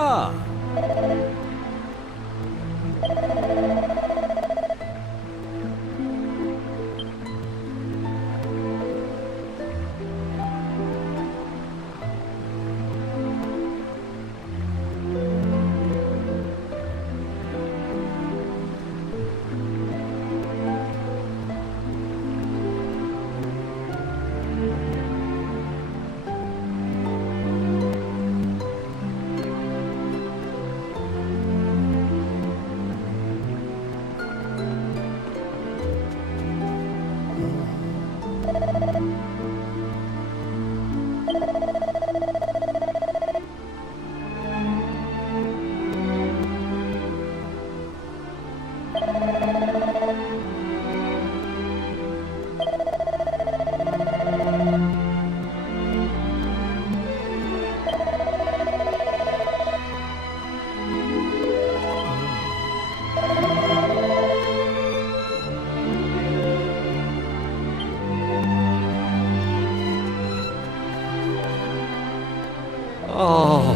Ah. Oh.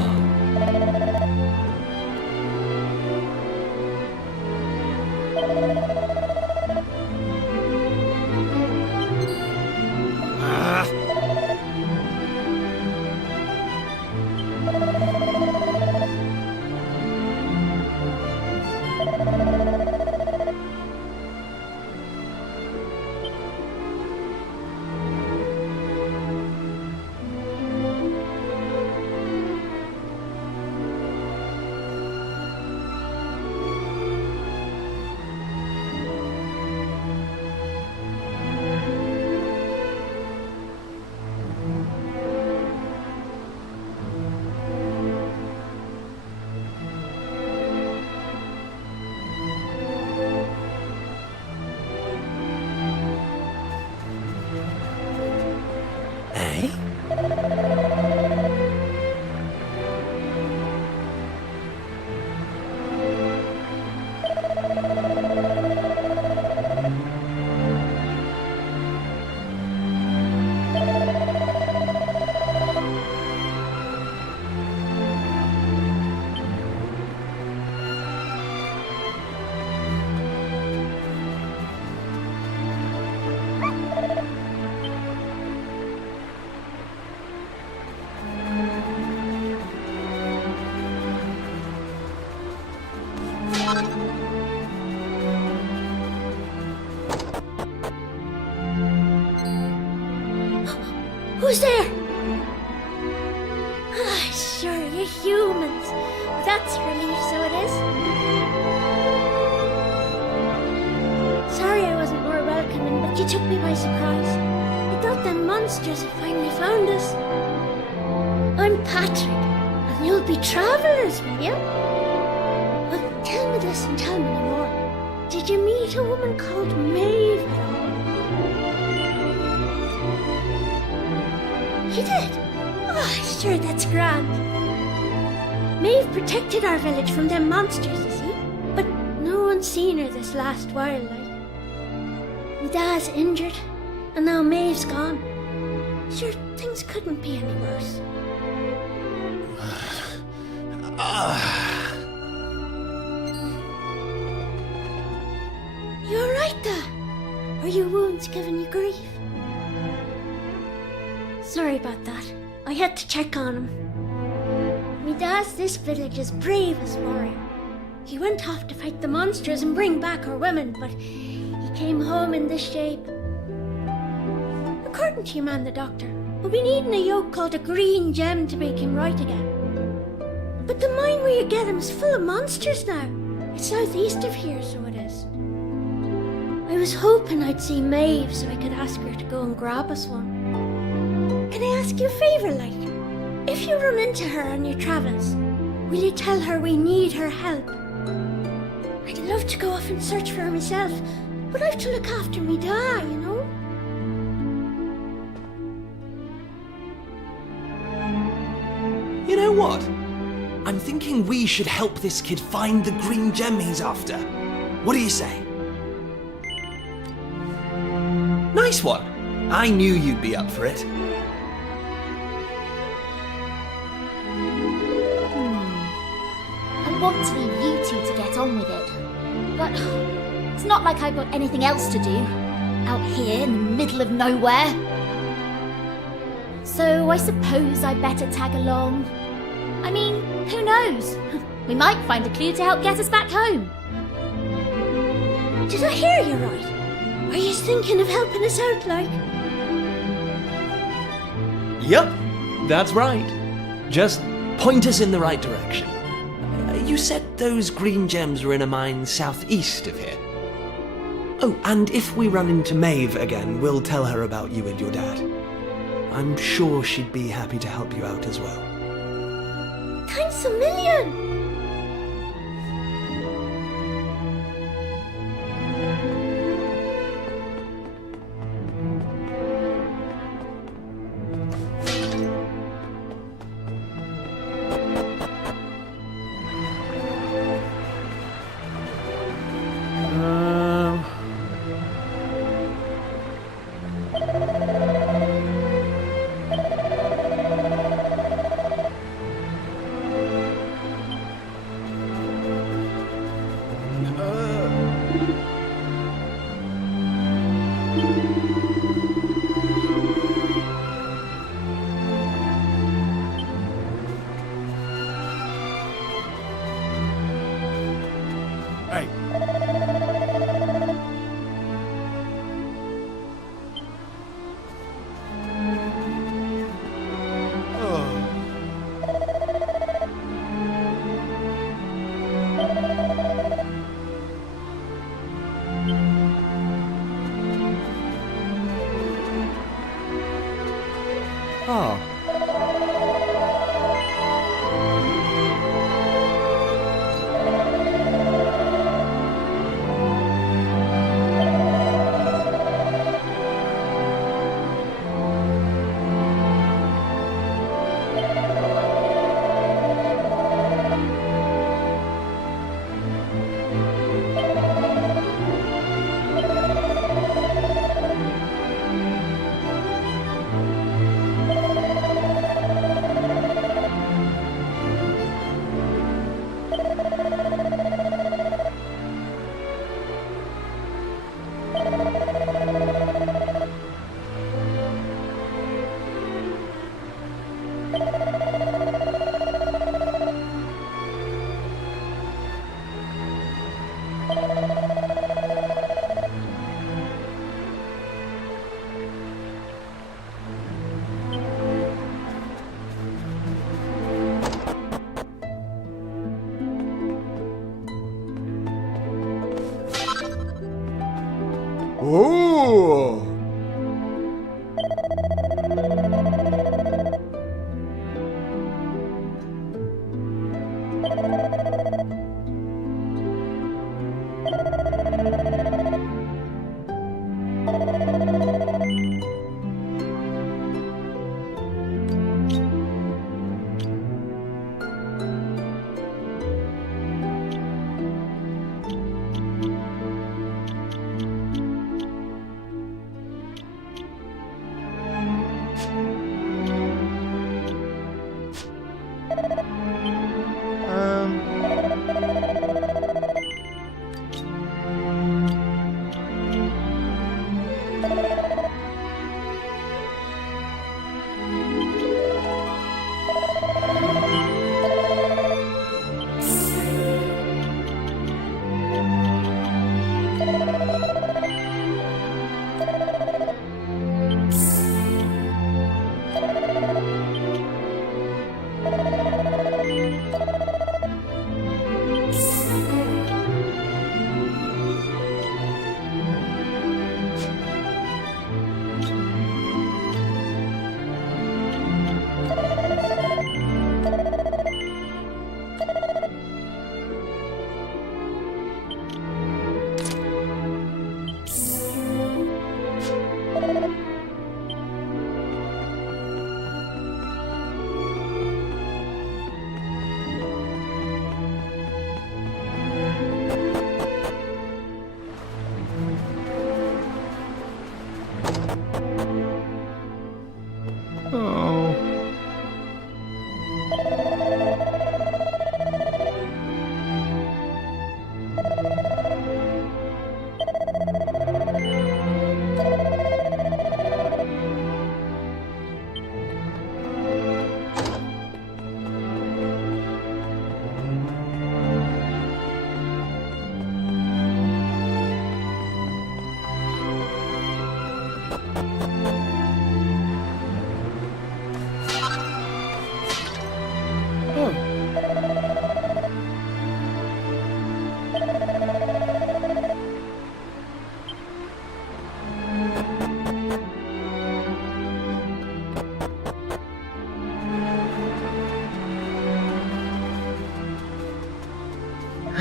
Who's there? Ah, sure, you're humans. That's a relief, so it is. Sorry I wasn't more welcoming, but you took me by surprise. I thought them monsters had finally found us. I'm Patrick, and you'll be travellers, will you? Well, tell me this and tell me no more. Did you meet a woman called Maeve at all? You did? Oh, sure, that's grand. Maeve protected our village from them monsters, you see. But no one's seen her this last while, like. My dad's injured, and now Maeve's gone. Sure, things couldn't be any worse. You alright, Dad? Are your wounds giving you grief? Sorry about that. I had to check on him. Me dad's this village's bravest warrior. He went off to fight the monsters and bring back our women, but he came home in this shape. According to your man, the doctor, we'll be needing a yoke called a green gem to make him right again. But the mine where you get 'em is full of monsters now. It's southeast of here, so it is. I was hoping I'd see Maeve so I could ask her to go and grab us one. Can I ask you a favour, like? If you run into her on your travels, will you tell her we need her help? I'd love to go off and search for her myself, but I've to look after me dad, you know? You know what? I'm thinking we should help this kid find the green gem he's after. What do you say? Nice one. I knew you'd be up for it. I want to leave you two to get on with it. But it's not like I've got anything else to do. Out here in the middle of nowhere. So I suppose I better tag along. I mean, who knows? We might find a clue to help get us back home. Did I hear you right? Are you thinking of helping us out, like? Yep, that's right. Just point us in the right direction. You said those green gems were in a mine southeast of here. Oh, and if we run into Maeve again, we'll tell her about you and your dad. I'm sure she'd be happy to help you out as well. Thanks a million!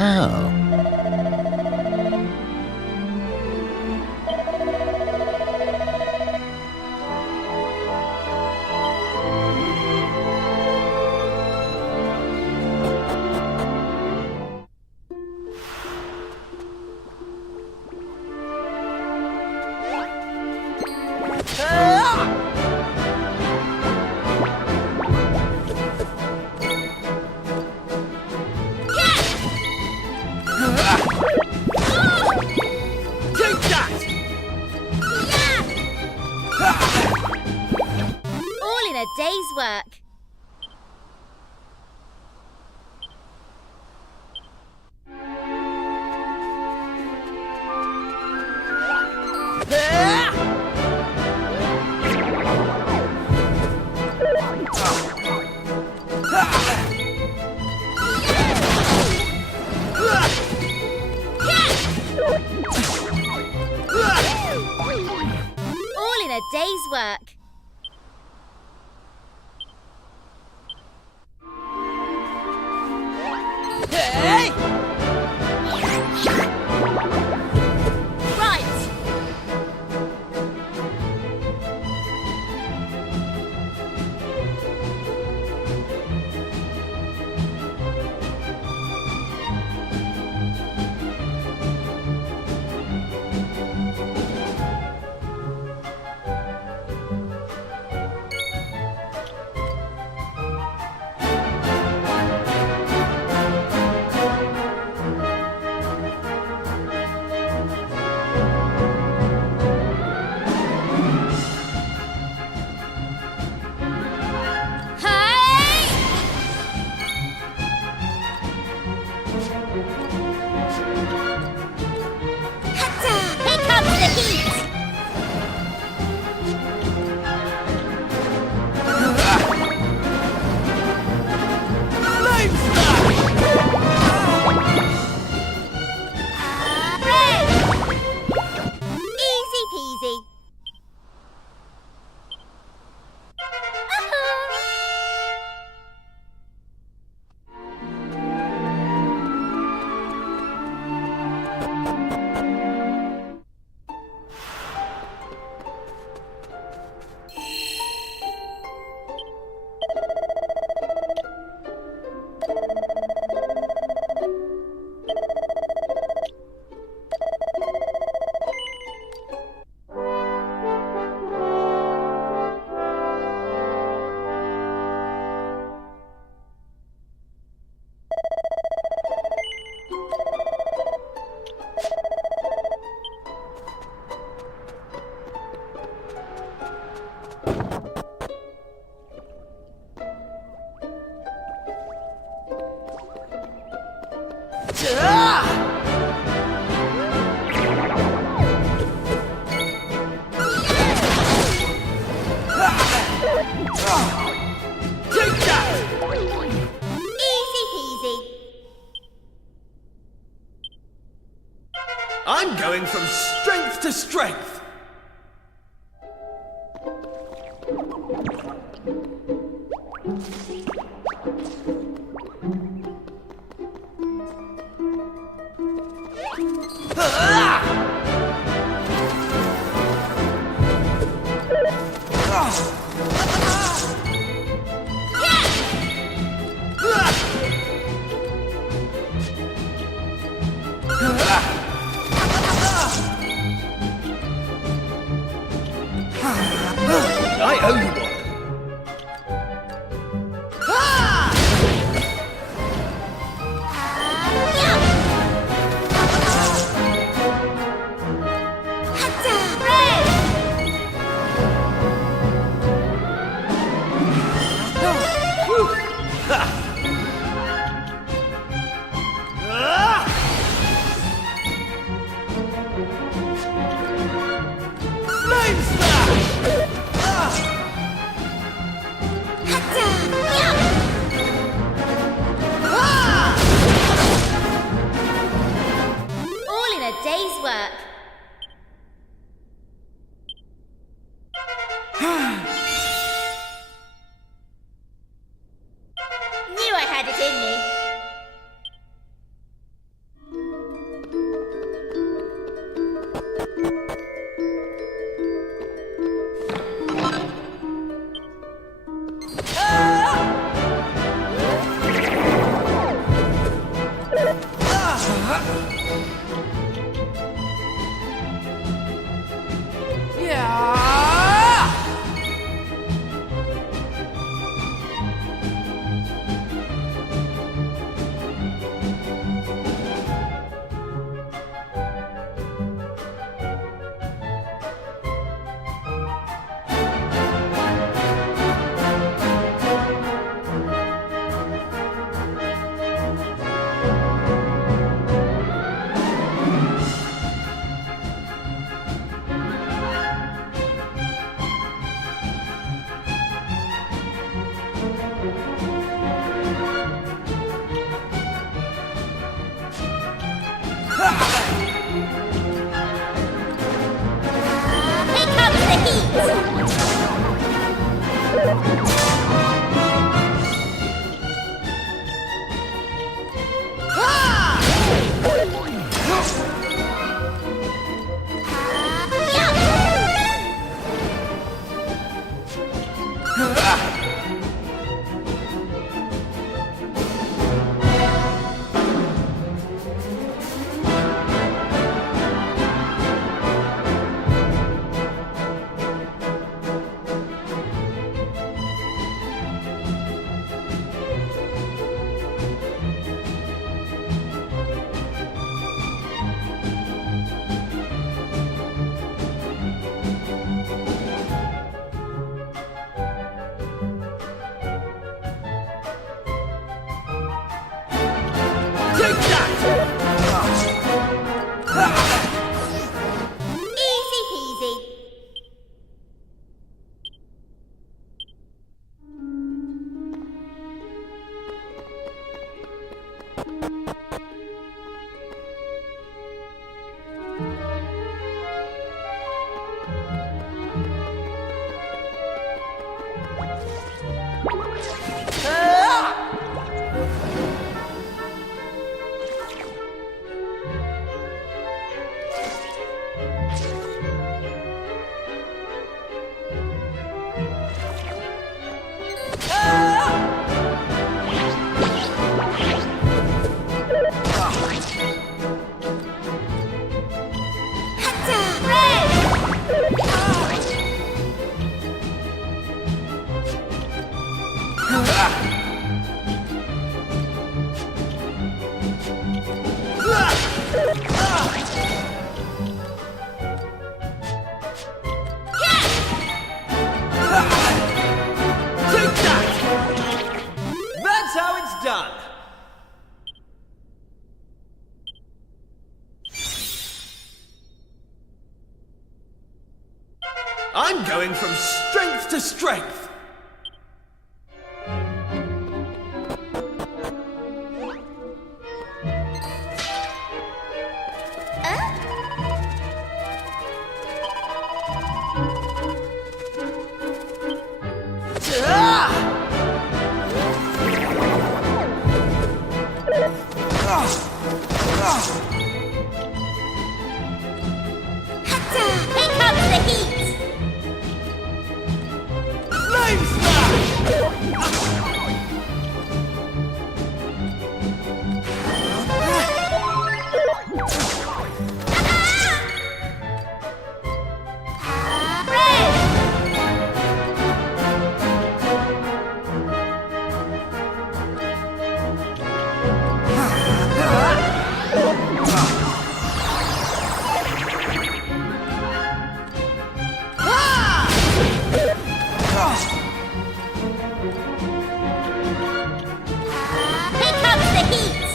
How? Take that! All in a day's work. All in a day's work. Hey! Right. Hey! Hatta! Here comes the heat! Flame slash! Hooray! Easy peasy. Take that! Easy peasy. I'm going from strength to strength. I owe you one. Flame slash! All in a day's work. I'm going from strength to strength. Here comes the heat! Flame smash! Here comes the heat!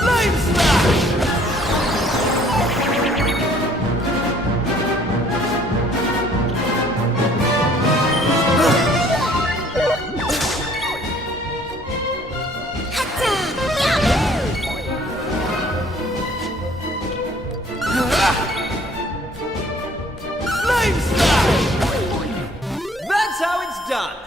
Flame smash! Flame smash! That's how it's done.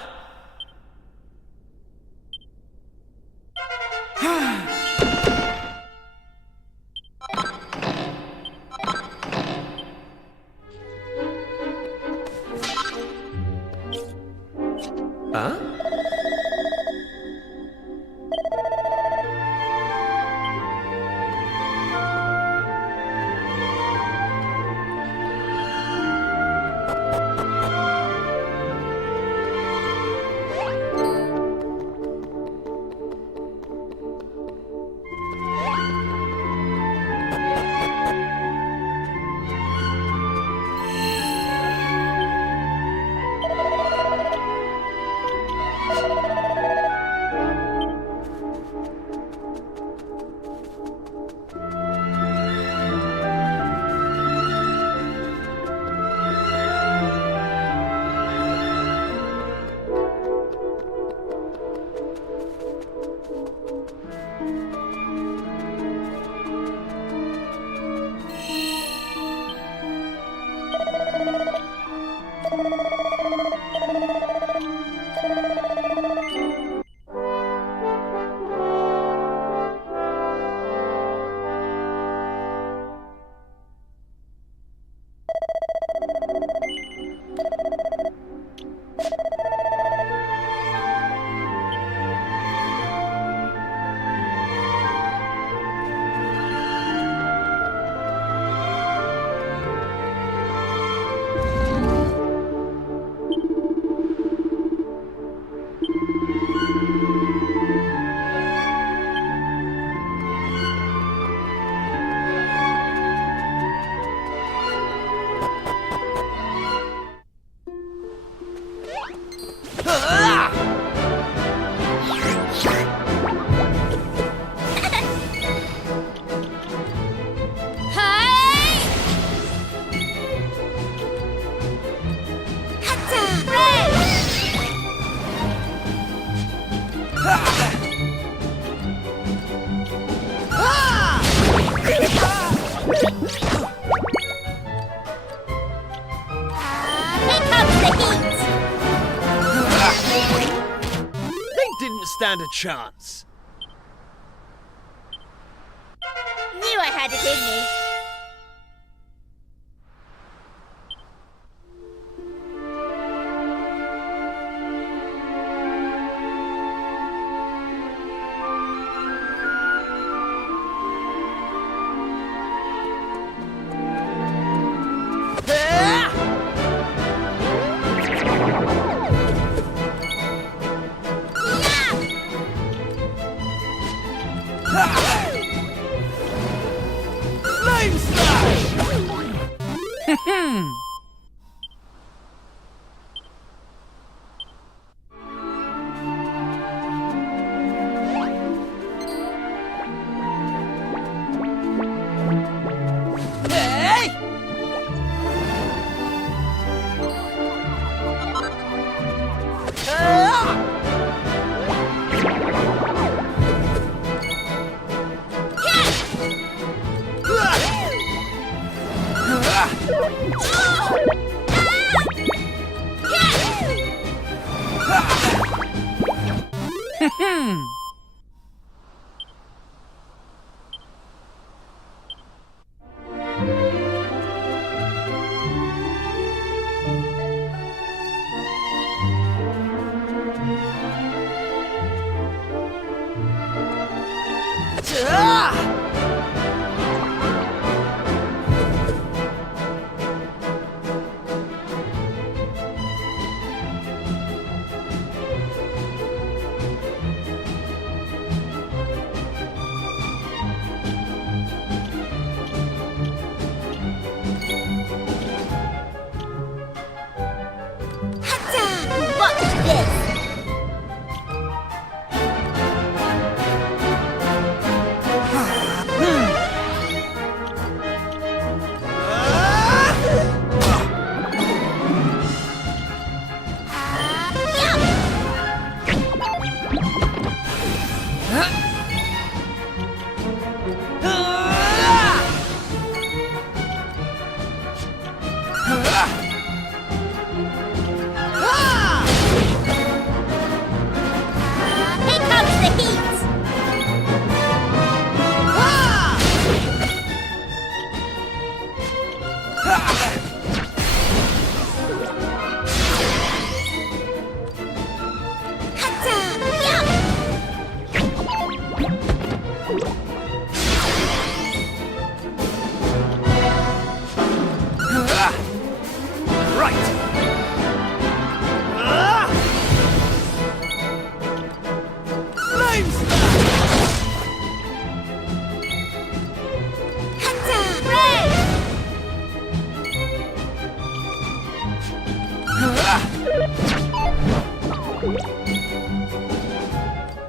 Huh? Stand a chance. Knew I had it in me. Flame smash! Hey! Watch this! Here comes the heat! Flame slash!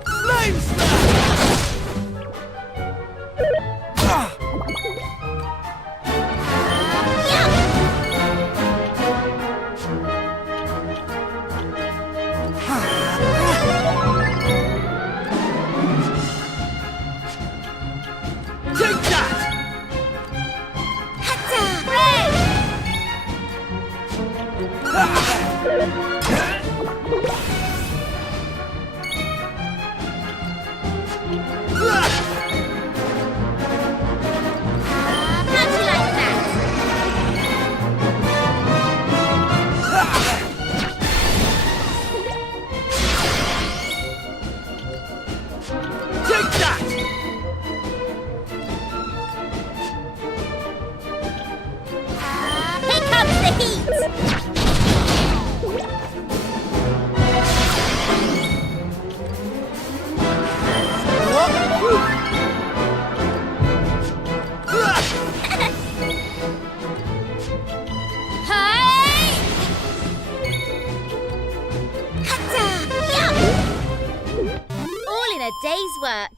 Flame slash! Take that! How'd you like that? Take that! Here comes the heat! Hey! All in a day's work.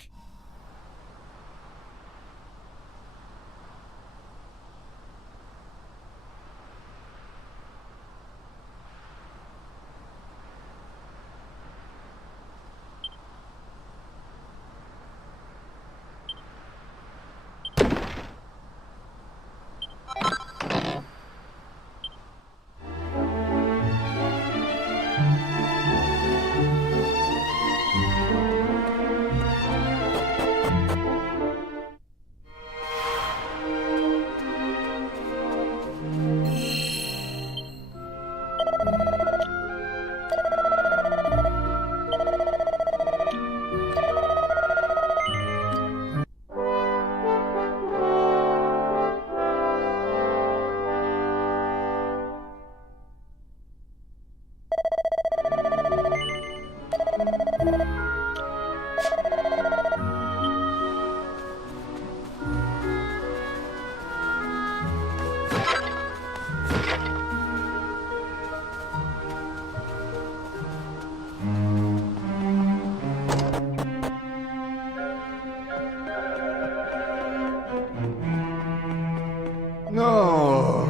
No.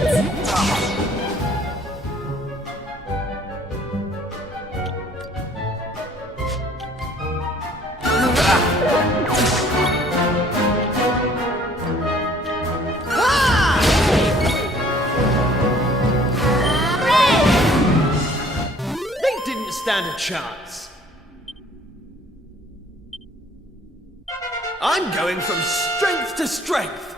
They didn't stand a chance. I'm going from strength to strength.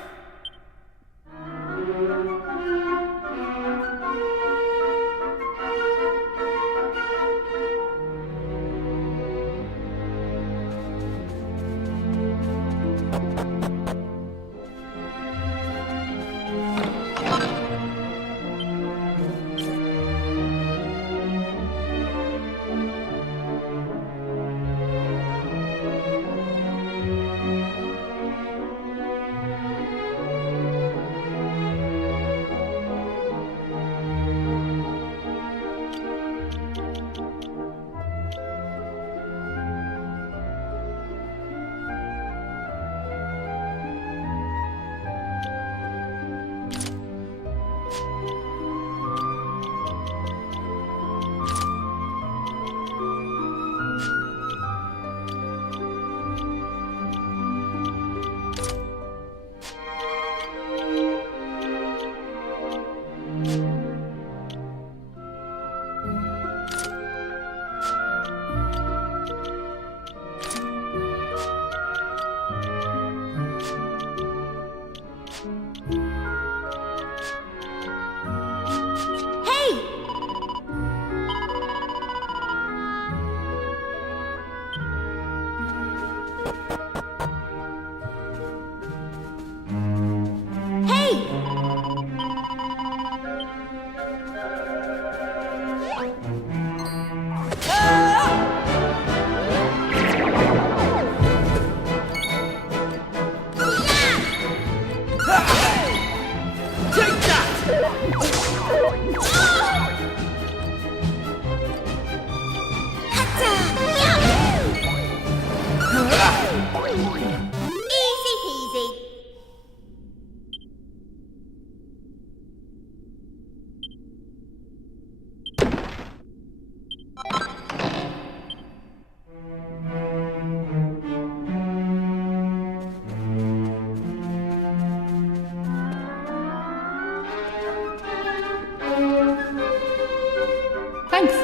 Easy peasy. Thanks.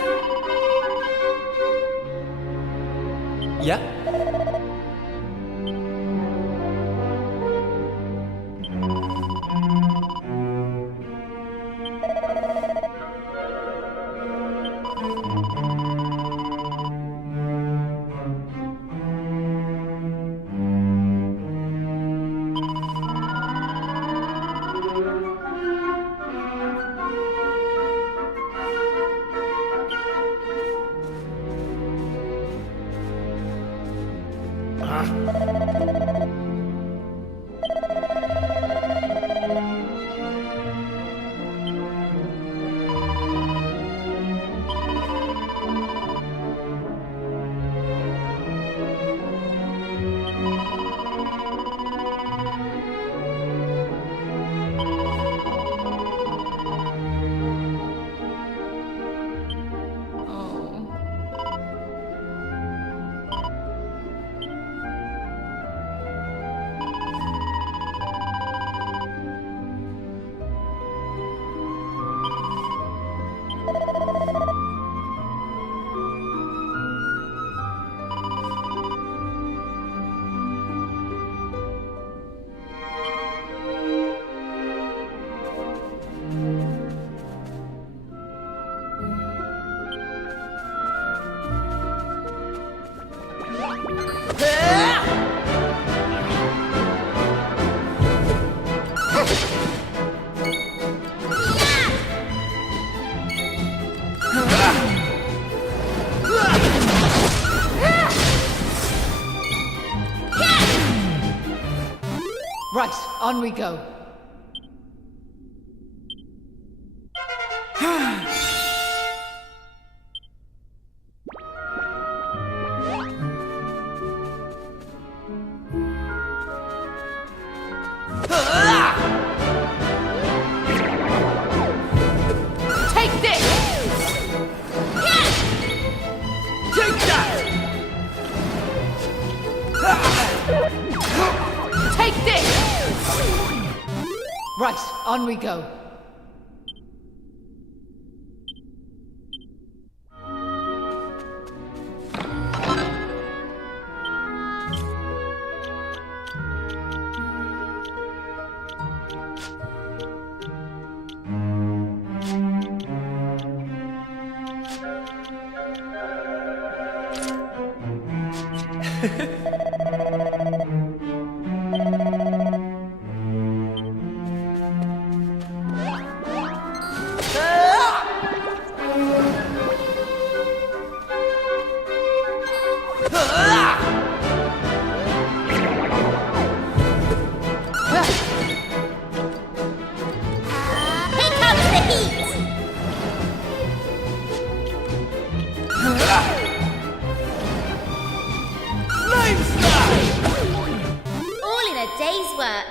Yeah? Right, on we go. Right, on we go. Here comes the heat! All in a day's work.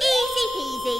Easy peasy.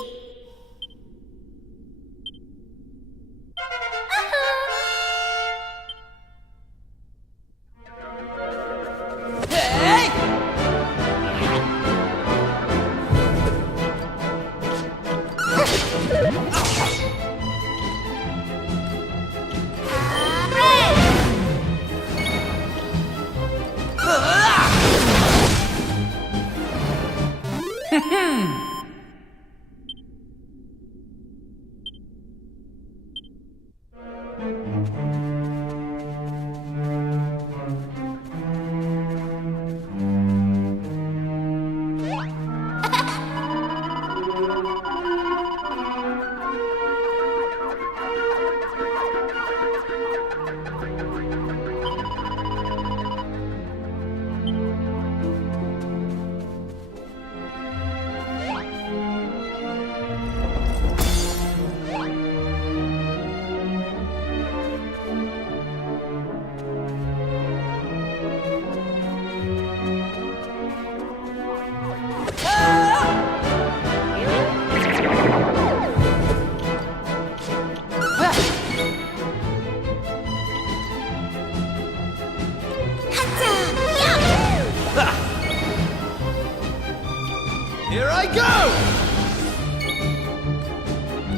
Here I go!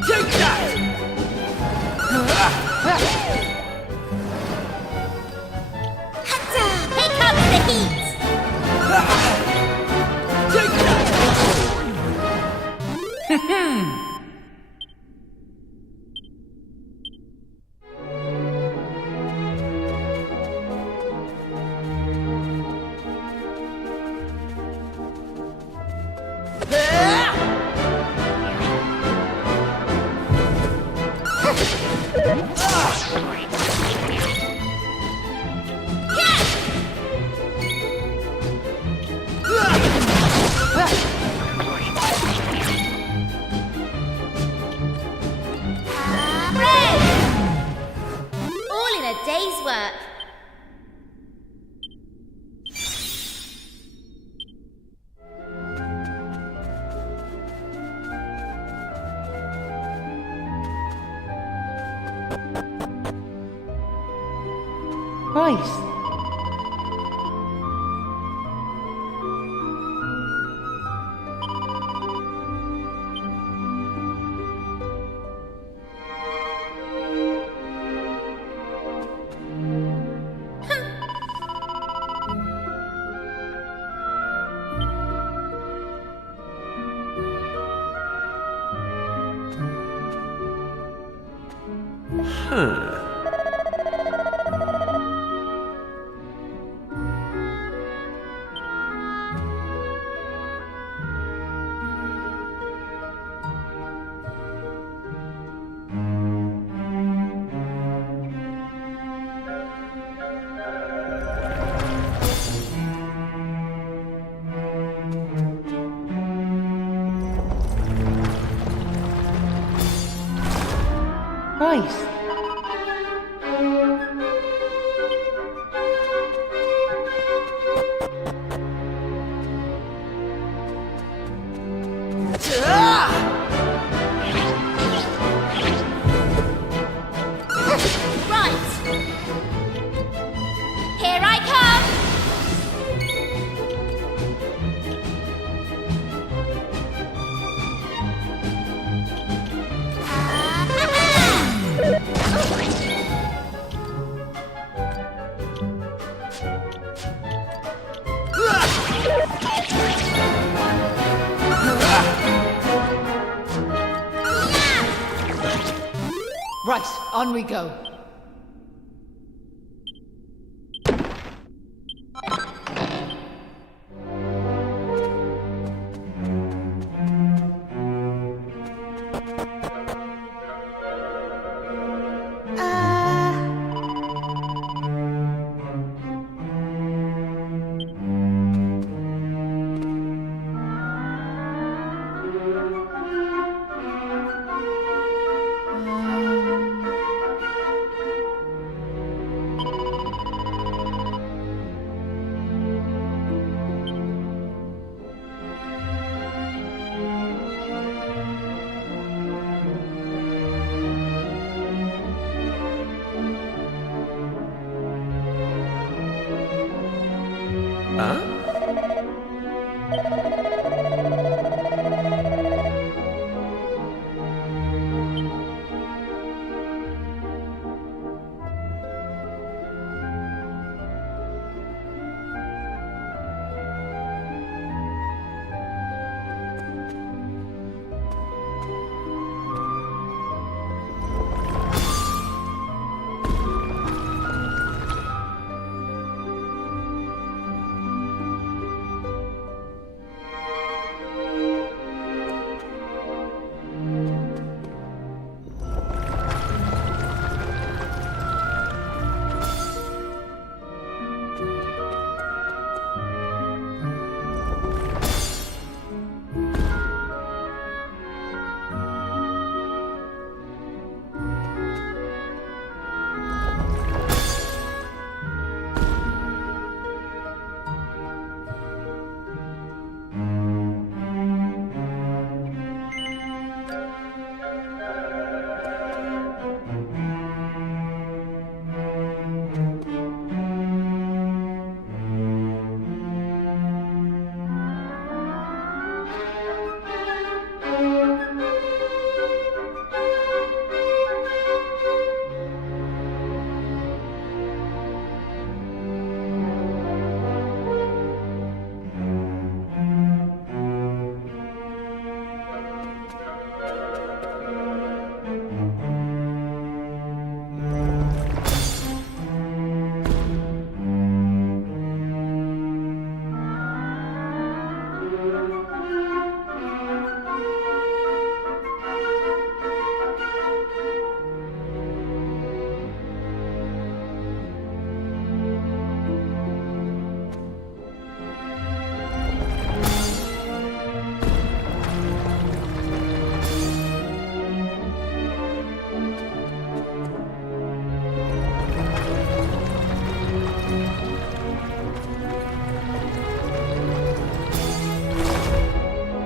Take that! Here comes the heat! Take that! All in a day's work. Right. Right. Right. Here I come. Right, on we go. Huh?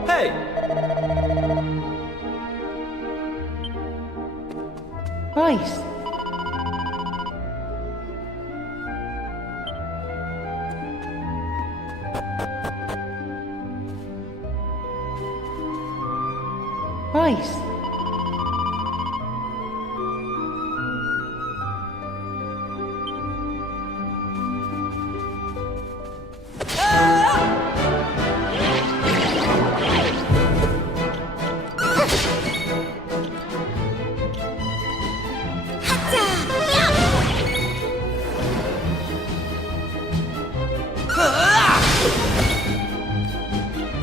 Hey! Right. Right.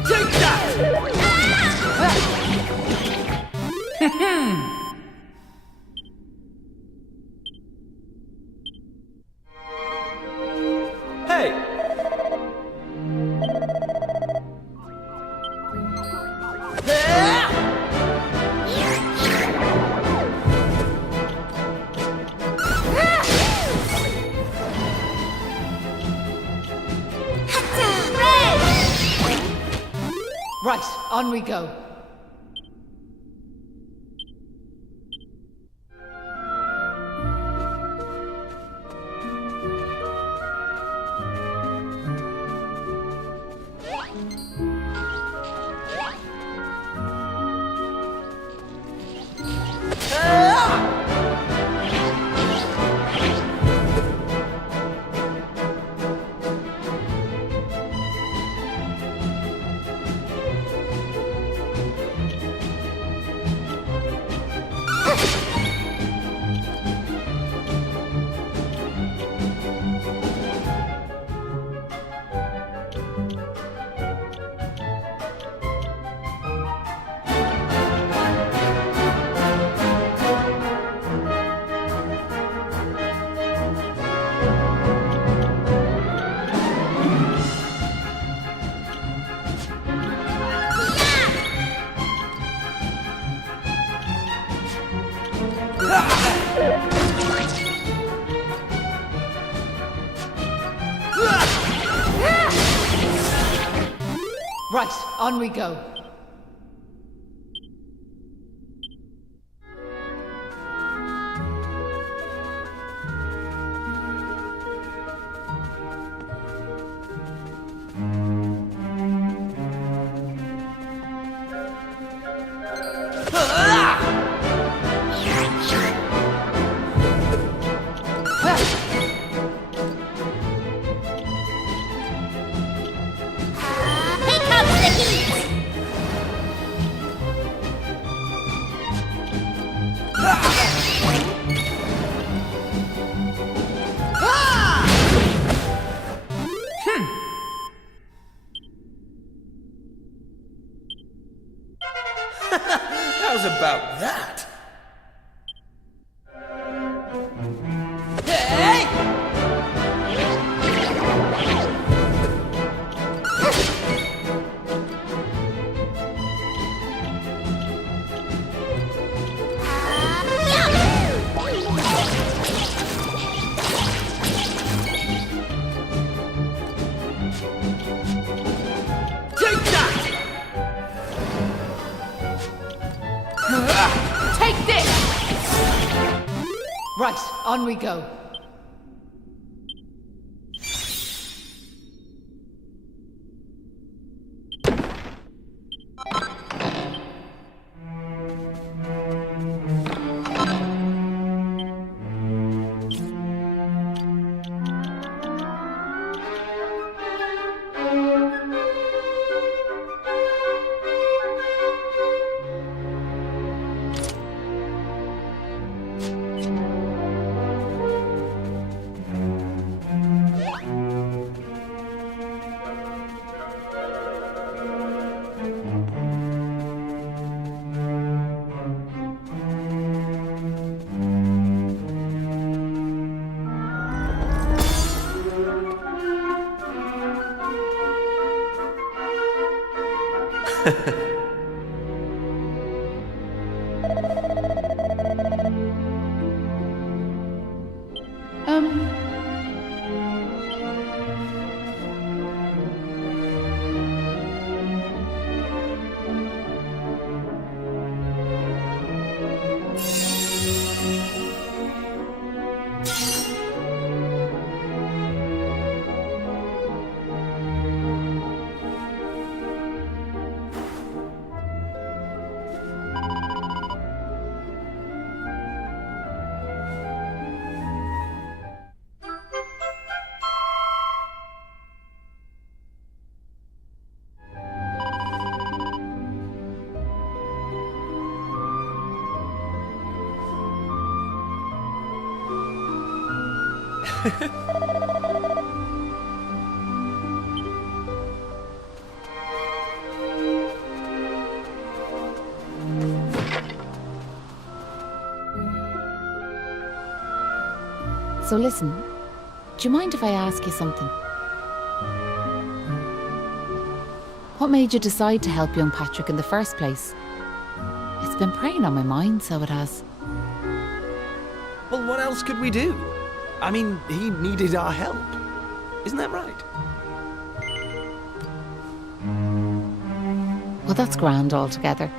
Take that! Hey! Right, on we go. Right, on we go. Here comes the heat! How's about that? Hey! Take that! Take this! Right, on we go. So listen, do you mind if I ask you something? What made you decide to help young Patrick in the first place? It's been preying on my mind, so it has. Well, what else could we do? I mean, he needed our help. Isn't that right? Well, that's grand altogether.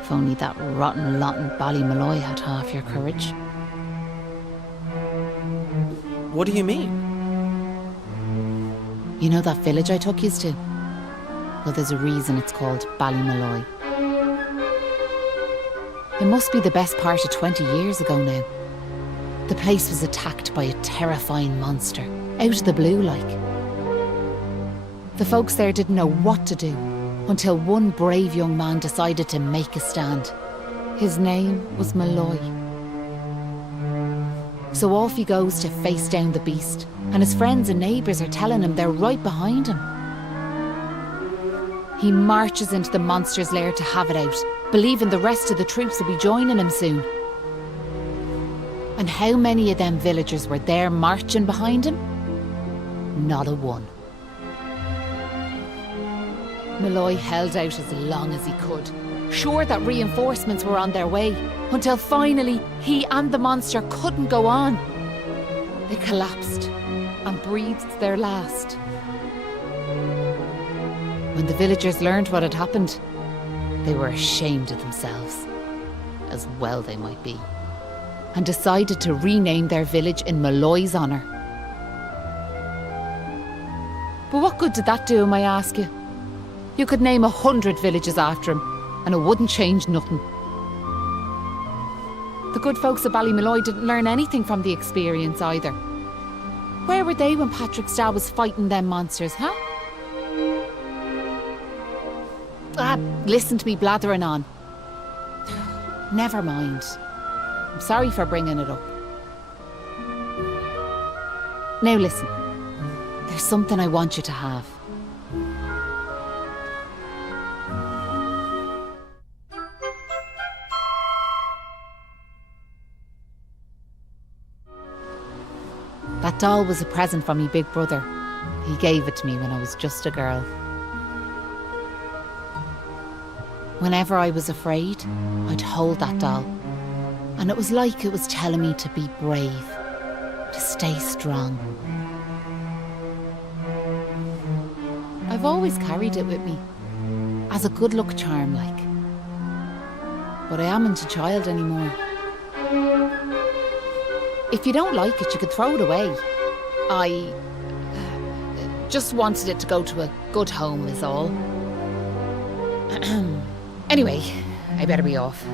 If only that rotten lot in Ballymalloy had half your courage. What do you mean? You know that village I took yous to? Well, there's a reason it's called Ballymalloy. It must be the best part of 20 years ago now. The place was attacked by a terrifying monster, out of the blue like. The folks there didn't know what to do until one brave young man decided to make a stand. His name was Malloy. So off he goes to face down the beast, and his friends and neighbours are telling him they're right behind him. He marches into the monster's lair to have it out, believing the rest of the troops will be joining him soon. And how many of them villagers were there marching behind him? Not a one. Malloy held out as long as he could, sure that reinforcements were on their way, until finally he and the monster couldn't go on. They collapsed and breathed their last. When the villagers learned what had happened, they were ashamed of themselves, as well they might be, and decided to rename their village in Malloy's honour. But what good did that do him, I ask you? You could name 100 villages after him, and it wouldn't change nothing. The good folks of Ballymalloy didn't learn anything from the experience either. Where were they when Patrick's dad was fighting them monsters, huh? Listen to me blathering on. Never mind. I'm sorry for bringing it up. Now listen, there's something I want you to have. That doll was a present from me big brother. He gave it to me when I was just a girl. Whenever I was afraid, I'd hold that doll. And it was like it was telling me to be brave, to stay strong. I've always carried it with me, as a good luck charm like. But I amn't a child anymore. If you don't like it, you could throw it away. I just wanted it to go to a good home is all. Anyway, I better be off.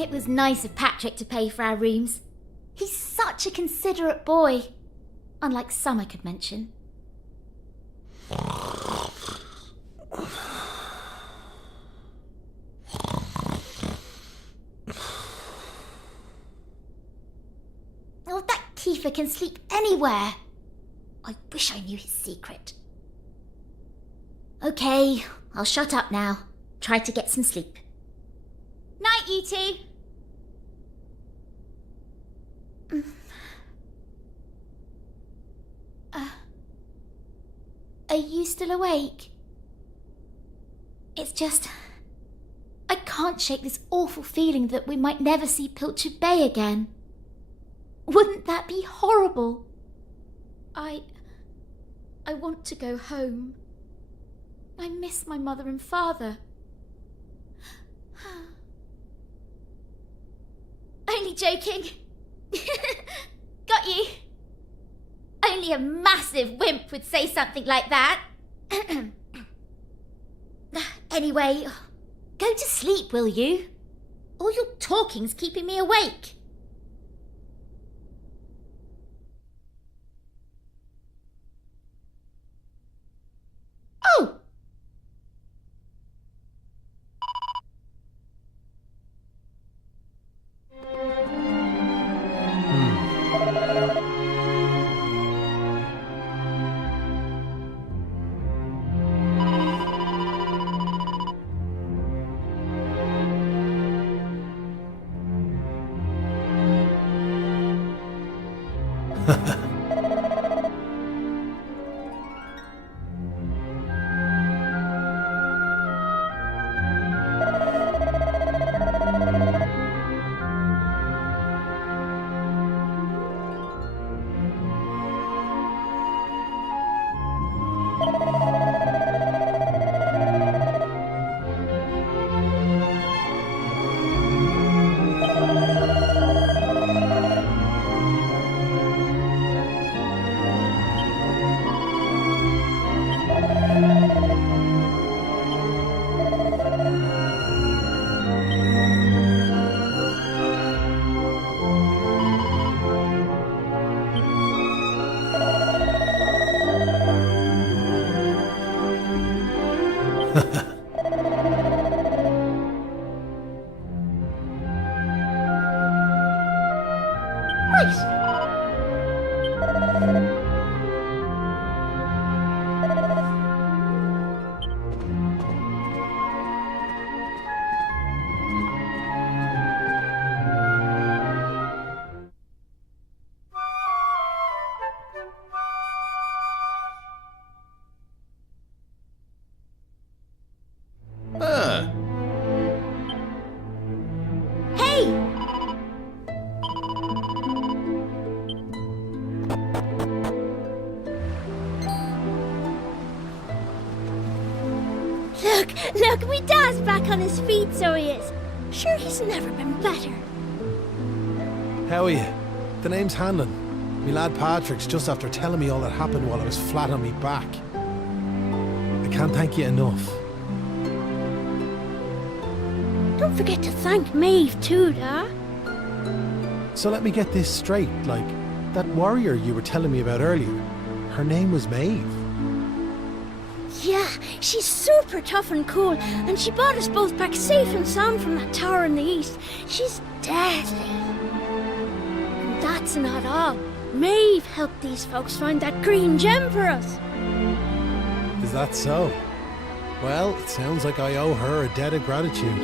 It was nice of Patrick to pay for our rooms. He's such a considerate boy. Unlike some I could mention. Oh, that Kiefer can sleep anywhere. I wish I knew his secret. Okay, I'll shut up now. Try to get some sleep. Night, you two. Are you still awake? It's just... I can't shake this awful feeling that we might never see Pilchard Bay again. Wouldn't that be horrible? I want to go home. I miss my mother and father. Only joking. Got you. Only a massive wimp would say something like that. Anyway, go to sleep, will you? All your talking's keeping me awake. Oh! Look, my dad's back on his feet, so he is. Sure, he's never been better. How are you? The name's Hanlon. Me lad Patrick's just after telling me all that happened while I was flat on me back. I can't thank you enough. Don't forget to thank Maeve too, Da. So let me get this straight, like, that warrior you were telling me about earlier, her name was Maeve. Yeah, she's super tough and cool, and she brought us both back safe and sound from that tower in the east. She's deadly. And that's not all. Maeve helped these folks find that green gem for us. Is that so? Well, it sounds like I owe her a debt of gratitude.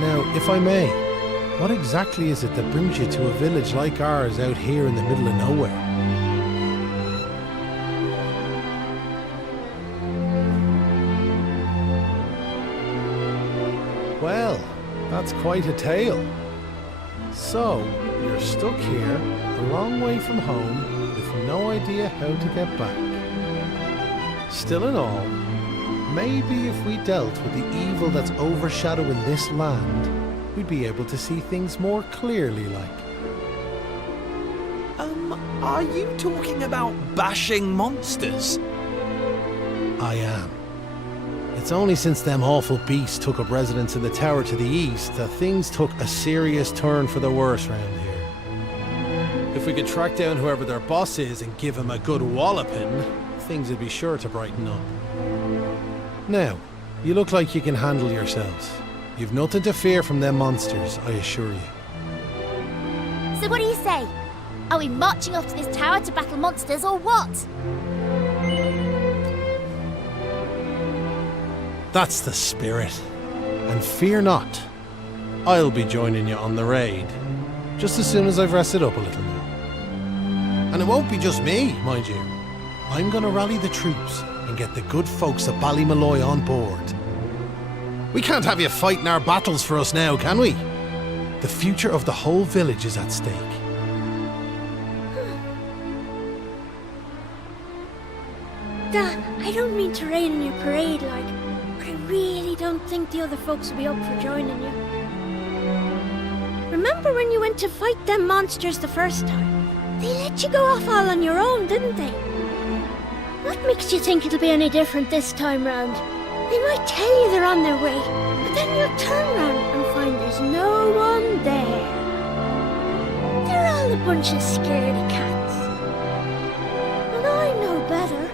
Now, if I may, what exactly is it that brings you to a village like ours out here in the middle of nowhere? Well, that's quite a tale. So, you're stuck here, a long way from home, with no idea how to get back. Still in all, maybe if we dealt with the evil that's overshadowing this land, we'd be able to see things more clearly, like. Are you talking about bashing monsters? I am. It's only since them awful beasts took up residence in the tower to the east that things took a serious turn for the worse round here. If we could track down whoever their boss is and give him a good walloping, things would be sure to brighten up. Now, you look like you can handle yourselves. You've nothing to fear from them monsters, I assure you. So what do you say? Are we marching off to this tower to battle monsters or what? That's the spirit. And fear not. I'll be joining you on the raid, just as soon as I've rested up a little more. And it won't be just me, mind you. I'm gonna rally the troops and get the good folks of Ballymalloy on board. We can't have you fighting our battles for us now, can we? The future of the whole village is at stake. Dad, I don't mean to rain on your parade, like, but I really don't think the other folks will be up for joining you. Remember when you went to fight them monsters the first time? They let you go off all on your own, didn't they? What makes you think it'll be any different this time round? They might tell you they're on their way, but then you'll turn round and find there's no one there. They're all a bunch of scaredy cats. And I know better.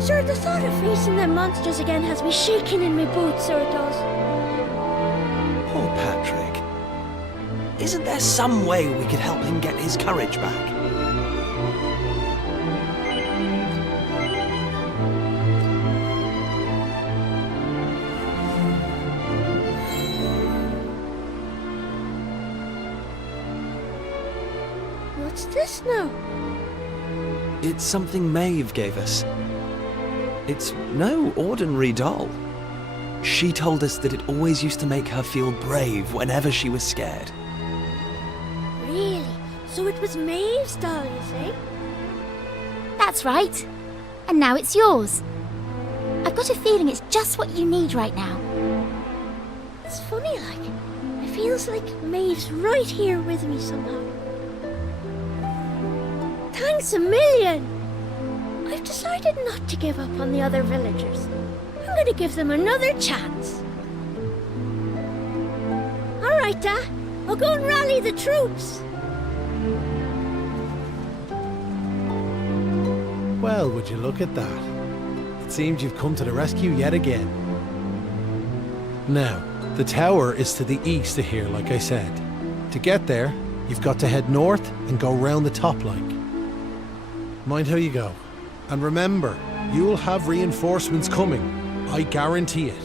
Sir, the thought of facing them monsters again has me shaking in my boots, so it does. Poor Patrick. Isn't there some way we could help him get his courage back? What's this now? It's something Maeve gave us. It's no ordinary doll. She told us that it always used to make her feel brave whenever she was scared. Really? So it was Maeve's doll, you say? That's right. And now it's yours. I've got a feeling it's just what you need right now. It's funny, like. It feels like Maeve's right here with me somehow. Thanks a million! I've decided not to give up on the other villagers. I'm going to give them another chance. All right, Dad. I'll go and rally the troops. Well, would you look at that? It seems you've come to the rescue yet again. Now, the tower is to the east of here, like I said. To get there, you've got to head north and go round the top like. Mind how you go. And remember, you'll have reinforcements coming. I guarantee it.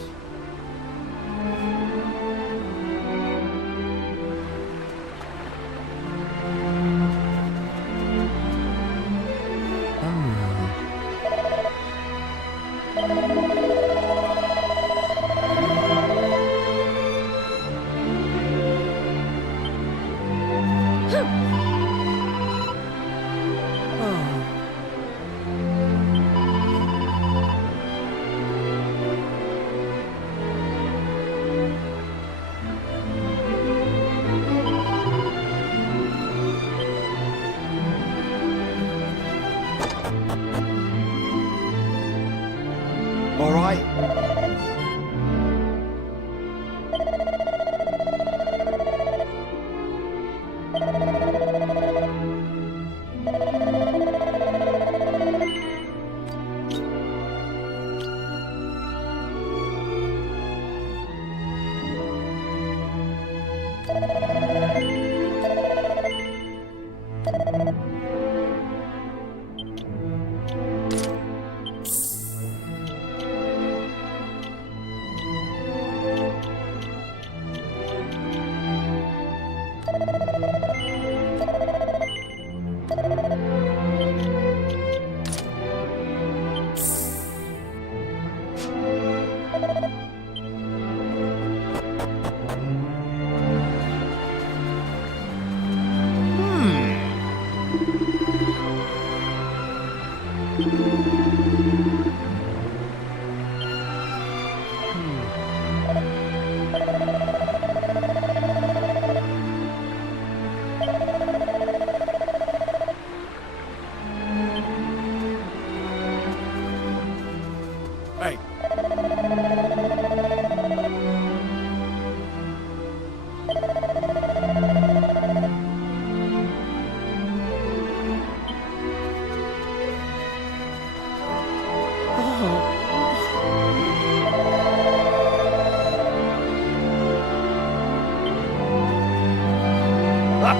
Hey!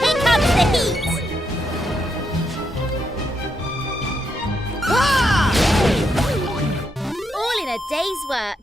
Here comes the heat! All in a day's work.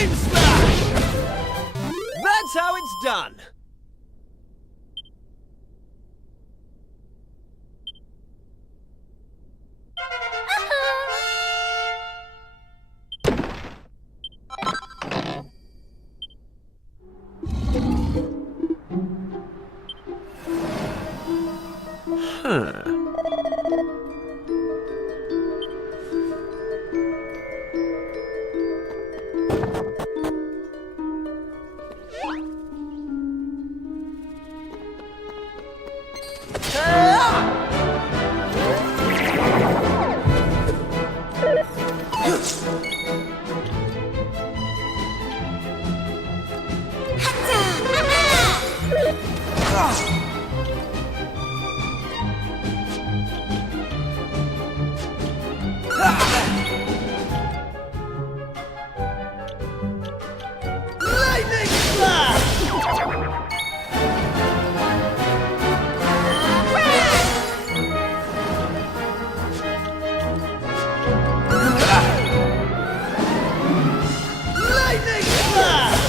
Flame Slash! That's how it's done. Lightning Slash! Lightning Slash!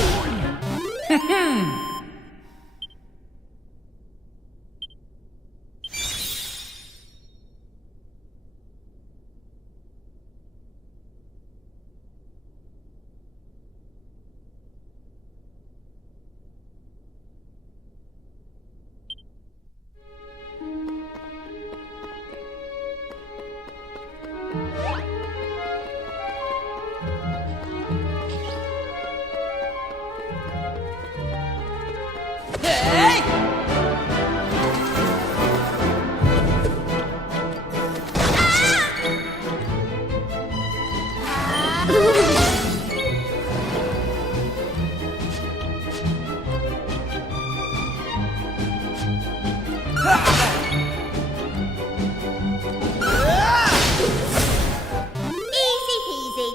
Easy peasy.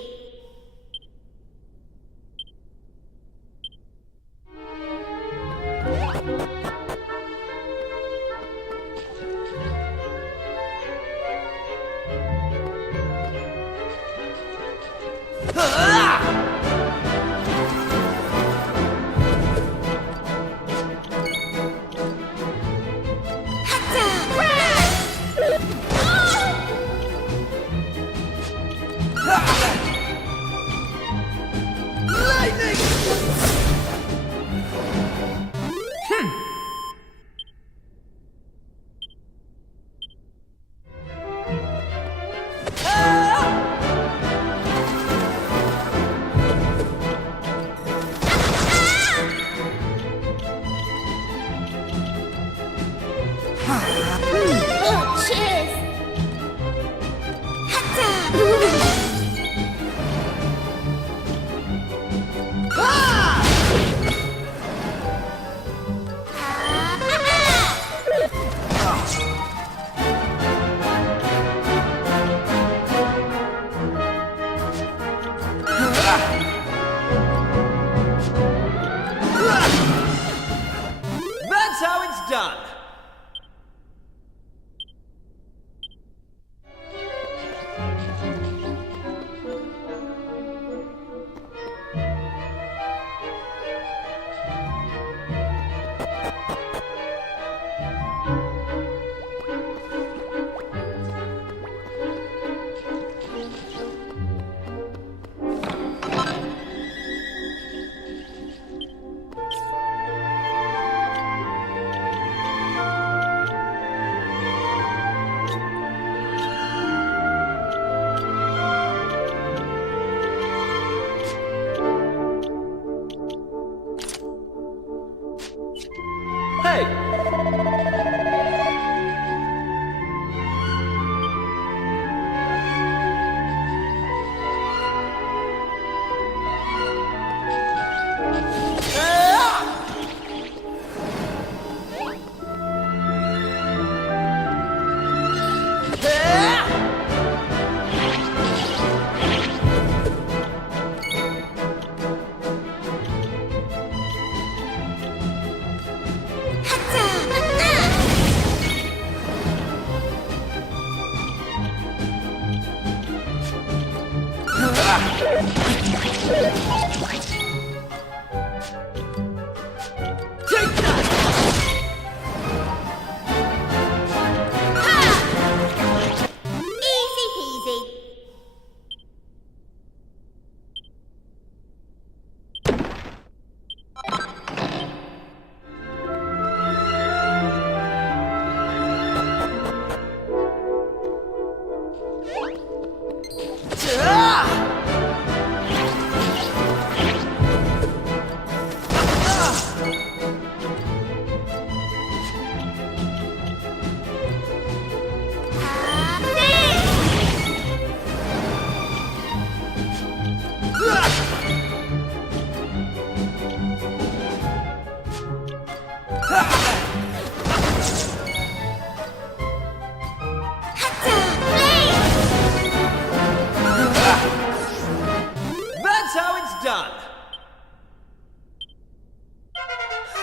done!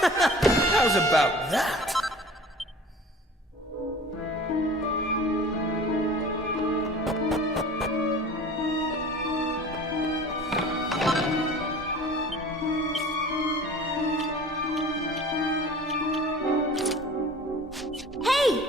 How's about that? Hey!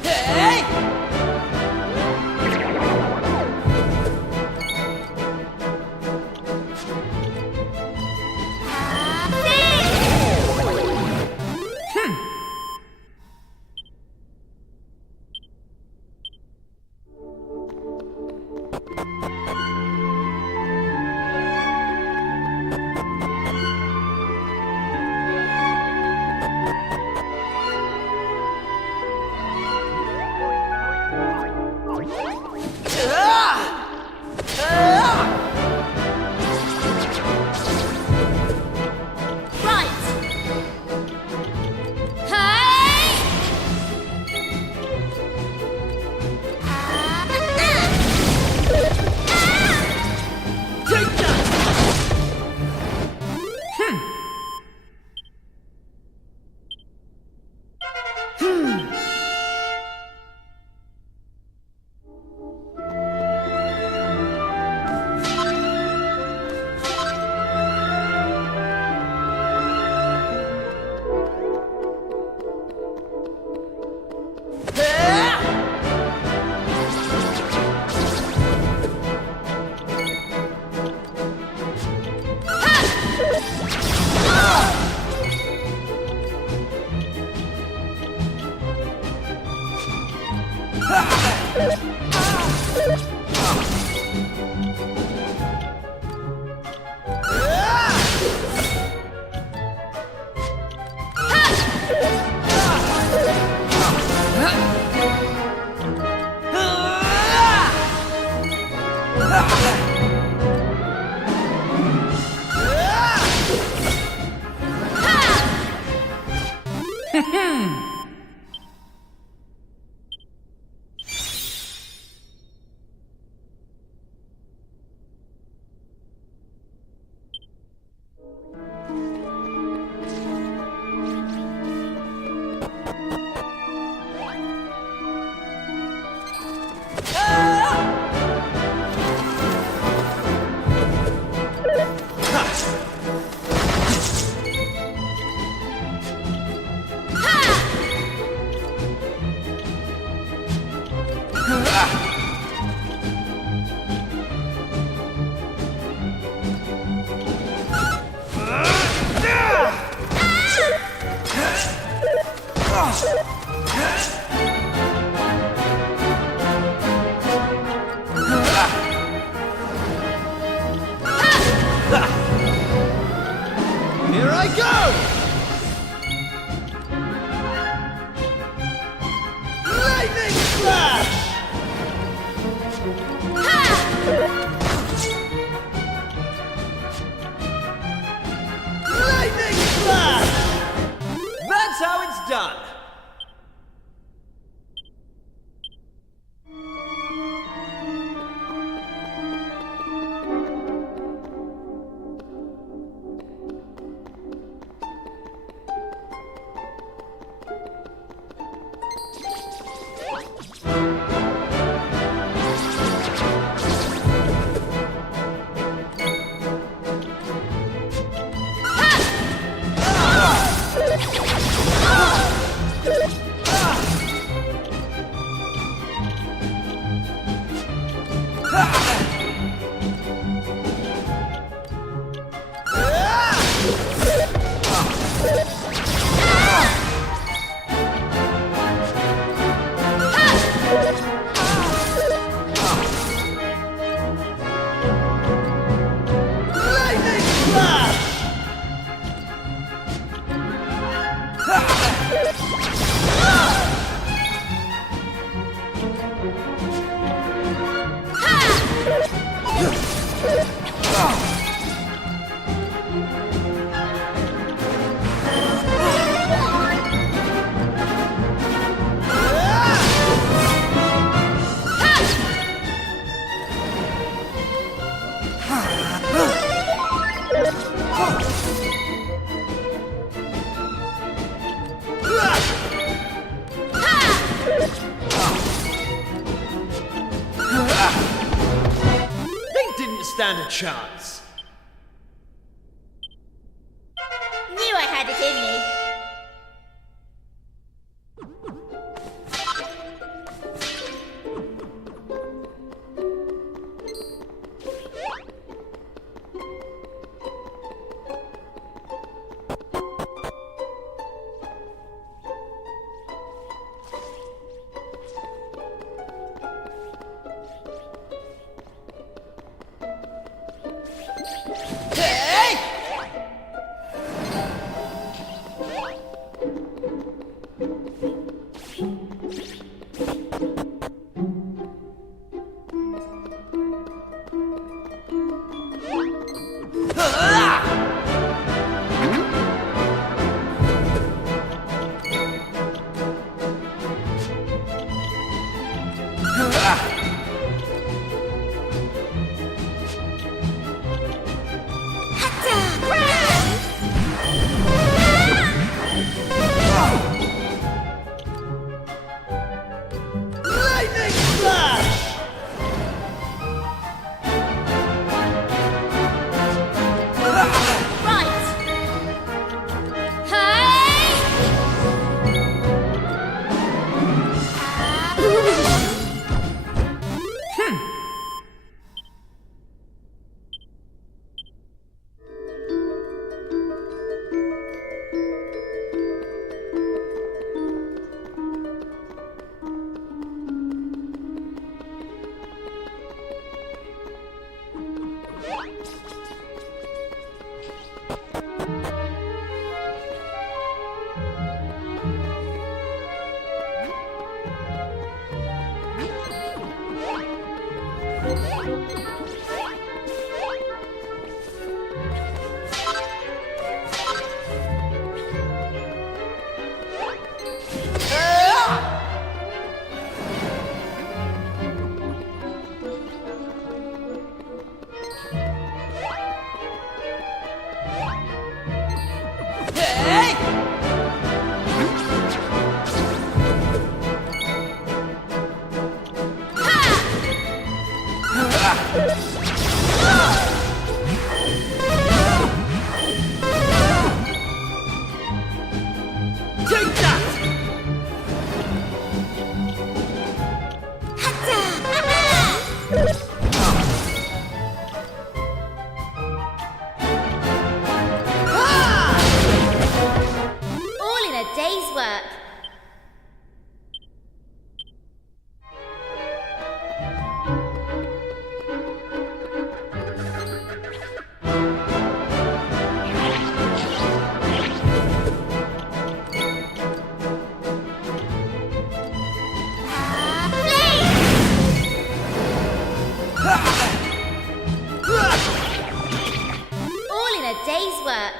Hey! Right! Hey! Take that! Here I go! Lightning flash! Lightning flash! That's how it's done! chance. Knew I had it in me. Lightning flash! Right. Hey! Take that! All in a day's work. All in a day's work.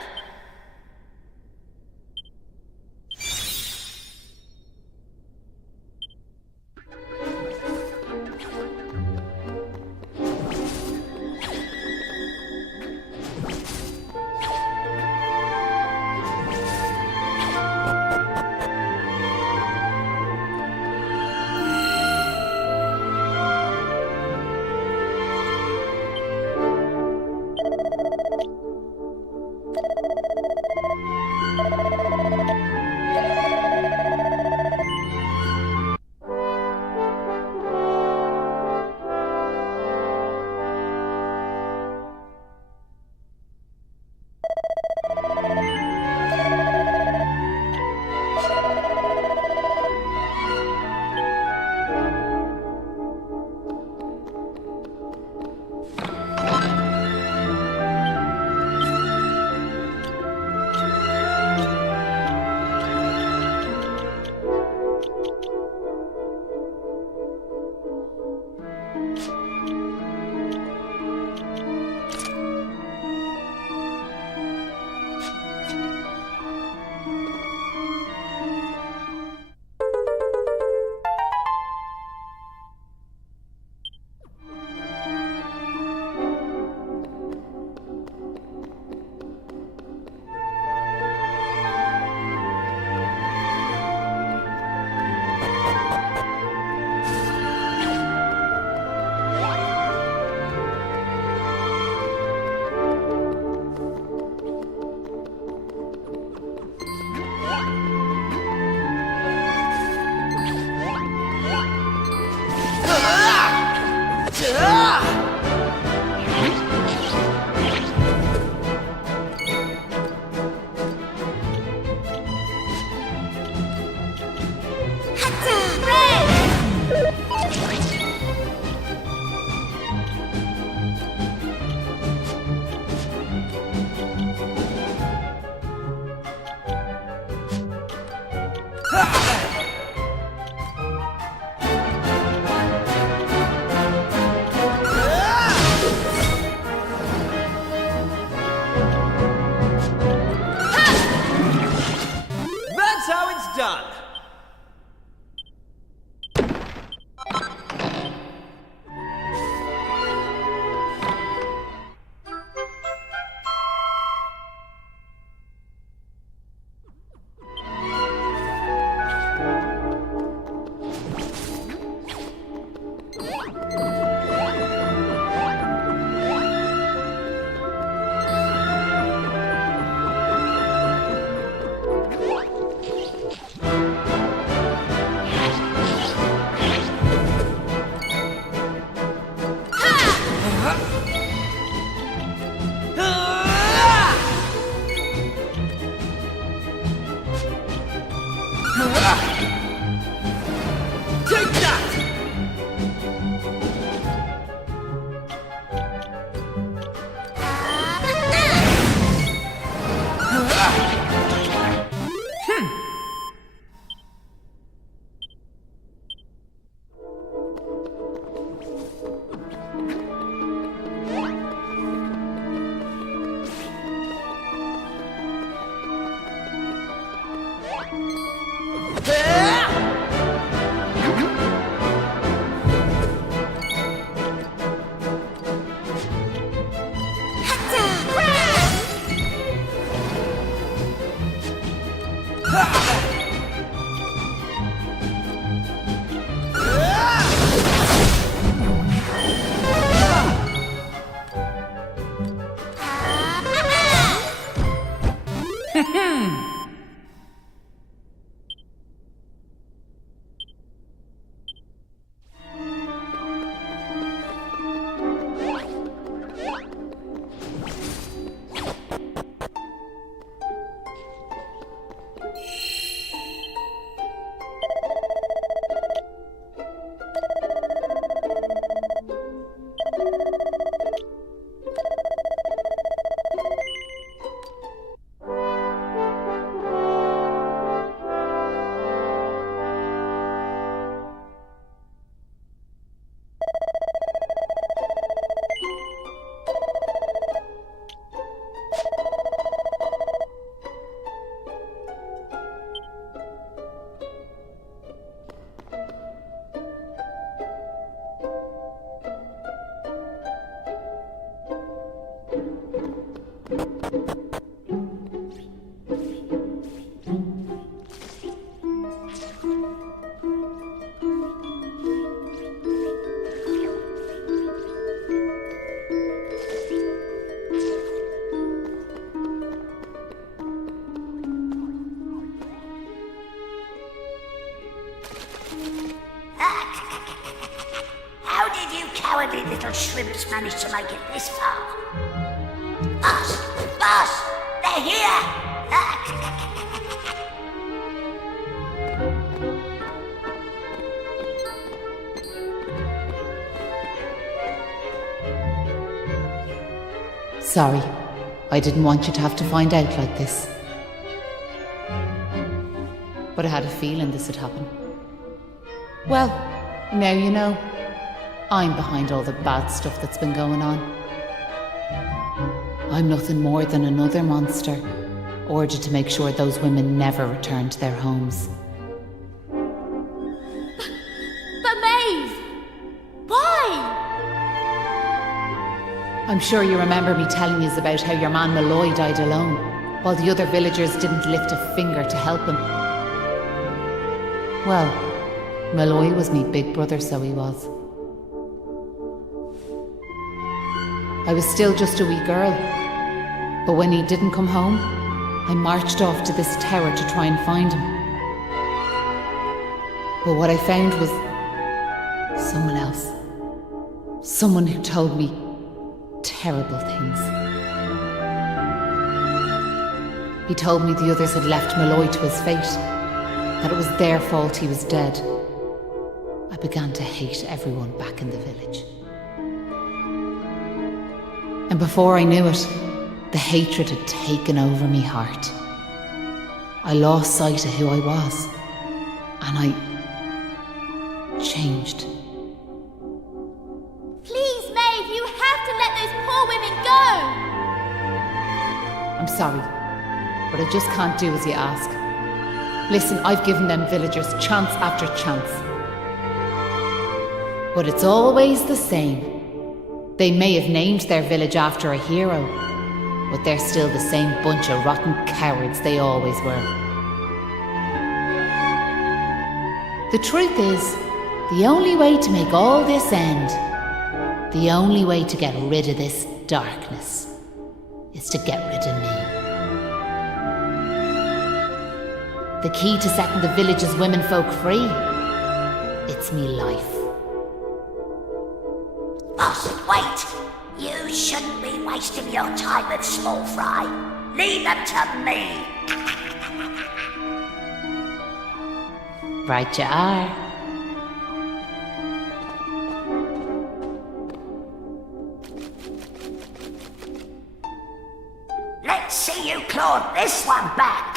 those shrimps managed to make it this far. Boss! Boss! They're here! Sorry, I didn't want you to have to find out like this. But I had a feeling this would happen. Well, now you know. I'm behind all the bad stuff that's been going on. I'm nothing more than another monster, ordered to make sure those women never return to their homes. But Maeve! Why? I'm sure you remember me telling you about how your man Malloy died alone, while the other villagers didn't lift a finger to help him. Well, Malloy was me big brother, so he was. I was still just a wee girl, but when he didn't come home, I marched off to this tower to try and find him. But what I found was someone else. Someone who told me terrible things. He told me the others had left Malloy to his fate, that it was their fault he was dead. I began to hate everyone back in the village. And before I knew it, the hatred had taken over me heart. I lost sight of who I was, and I changed. Please, Maeve, you have to let those poor women go! I'm sorry, but I just can't do as you ask. Listen, I've given them villagers chance after chance. But it's always the same. They may have named their village after a hero, but they're still the same bunch of rotten cowards they always were. The truth is, the only way to make all this end, the only way to get rid of this darkness, is to get rid of me. The key to setting the village's womenfolk free, it's me life. Boss, wait! You shouldn't be wasting your time with small fry. Leave them to me. Right you are. Let's see you claw this one back.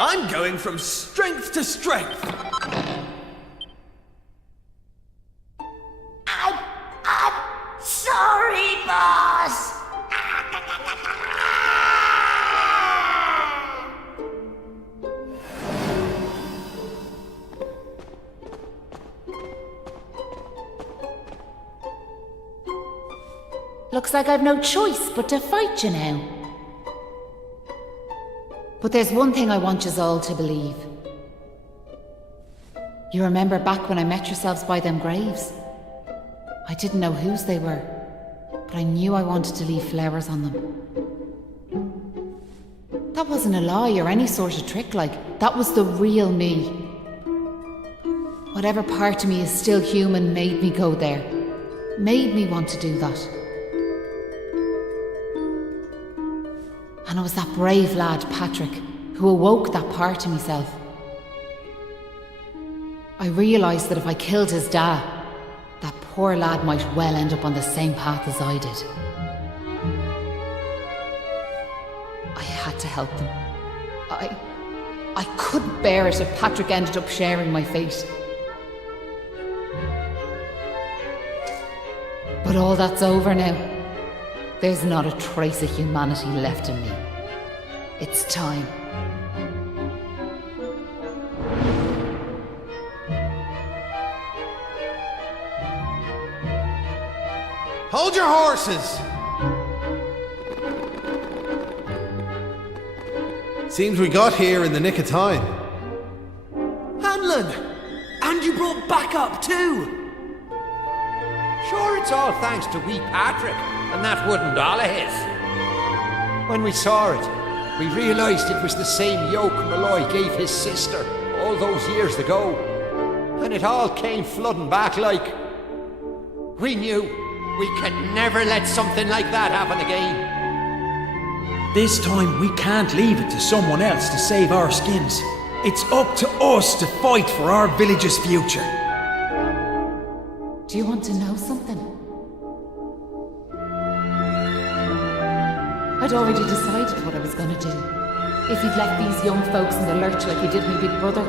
I'm going from strength to strength. I'm sorry, boss. Looks like I've no choice but to fight you now. But there's one thing I want yous all to believe. You remember back when I met yourselves by them graves? I didn't know whose they were, but I knew I wanted to leave flowers on them. That wasn't a lie or any sort of trick, like, that was the real me. Whatever part of me is still human made me go there, made me want to do that. And it was that brave lad, Patrick, who awoke that part of myself. I realised that if I killed his dad, that poor lad might well end up on the same path as I did. I had to help them. I couldn't bear it if Patrick ended up sharing my fate. But all that's over now. There's not a trace of humanity left in me. It's time. Hold your horses! Seems we got here in the nick of time. Hanlon! And you brought backup too! Sure, it's all thanks to wee Patrick and that wooden doll of his. When we saw it, we realised it was the same yoke Malloy gave his sister all those years ago. And it all came flooding back like... We knew we could never let something like that happen again. This time we can't leave it to someone else to save our skins. It's up to us to fight for our village's future. Do you want to know something? I'd already decided what I was going to do. If he'd left these young folks in the lurch like he did me big brother.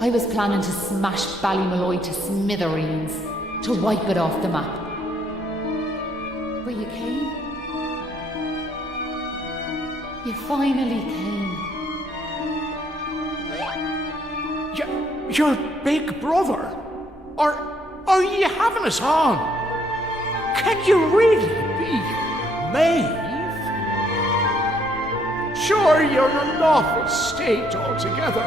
I was planning to smash Ballymalloy to smithereens, to wipe it off the map. But you came. You finally came. Your big brother? Are you having us on? Can you really be Maeve? Sure, you're an awful state altogether,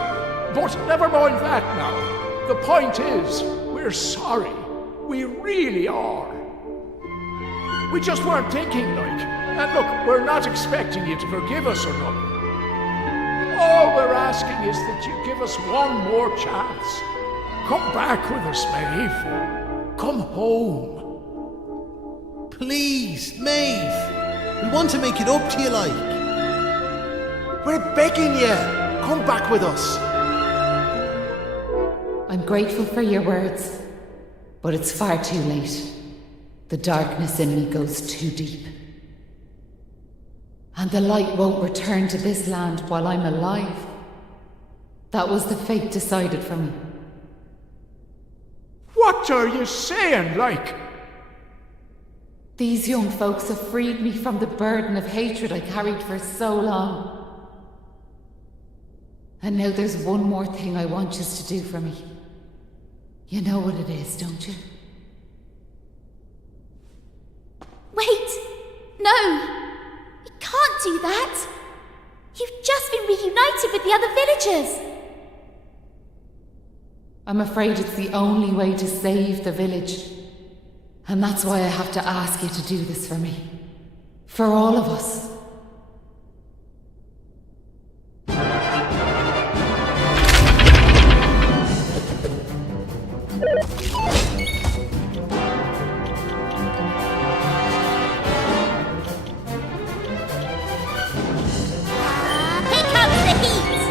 but never mind that now. The point is, we're sorry. We really are. We just weren't thinking, like. And look, we're not expecting you to forgive us or nothing. All we're asking is that you give us one more chance. Come back with us, Maeve. Come home. Please, Maeve. We want to make it up to you, like. We're begging you. Come back with us. I'm grateful for your words, but it's far too late. The darkness in me goes too deep. And the light won't return to this land while I'm alive. That was the fate decided for me. What are you saying, like? These young folks have freed me from the burden of hatred I carried for so long. And now there's one more thing I want you to do for me. You know what it is, don't you? Wait! No! You can't do that! You've just been reunited with the other villagers! I'm afraid it's the only way to save the village. And that's why I have to ask you to do this for me. For all of us. Here comes the heat!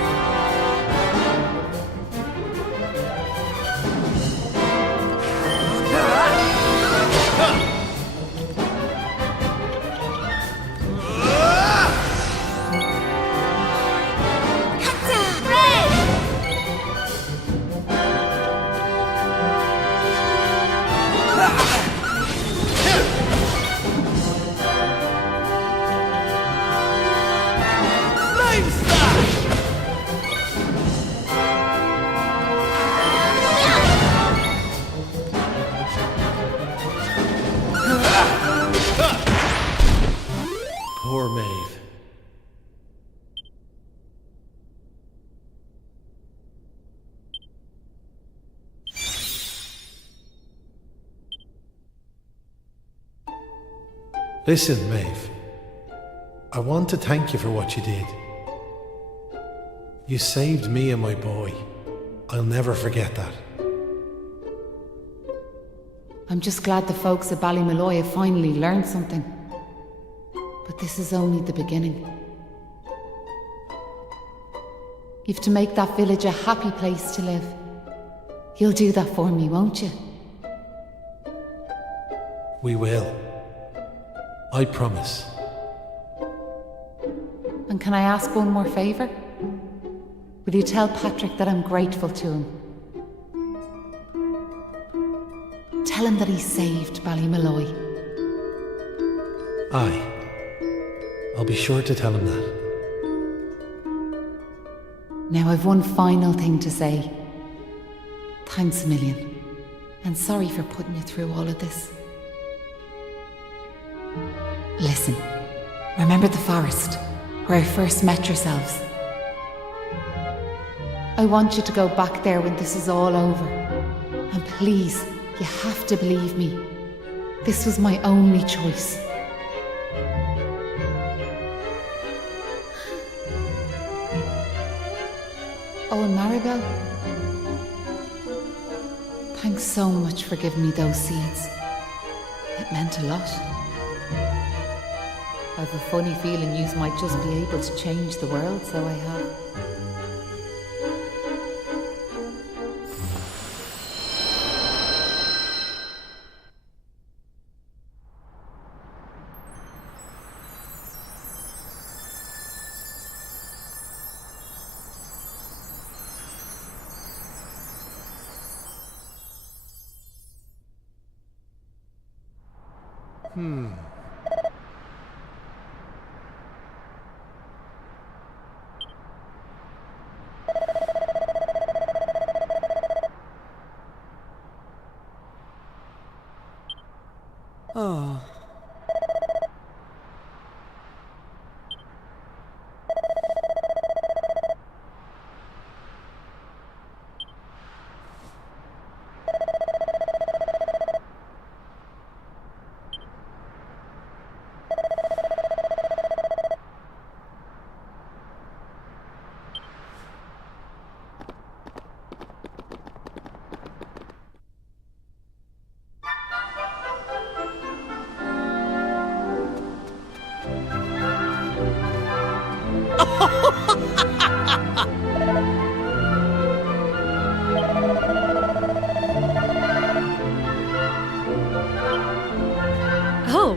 Listen, Maeve. I want to thank you for what you did. You saved me and my boy. I'll never forget that. I'm just glad the folks at Ballymalloy have finally learned something. But this is only the beginning. You've to make that village a happy place to live. You'll do that for me, won't you? We will. I promise. And can I ask one more favour? Will you tell Patrick that I'm grateful to him? Tell him that he saved Ballymalloy. Aye. I'll be sure to tell him that. Now I've one final thing to say. Thanks a million. And sorry for putting you through all of this. Listen, remember the forest, where I first met yourselves? I want you to go back there when this is all over. And please, you have to believe me. This was my only choice. Oh, and Maribel, thanks so much for giving me those seeds. It meant a lot. I've a funny feeling yous might just be able to change the world, so I have. Oh. Oh.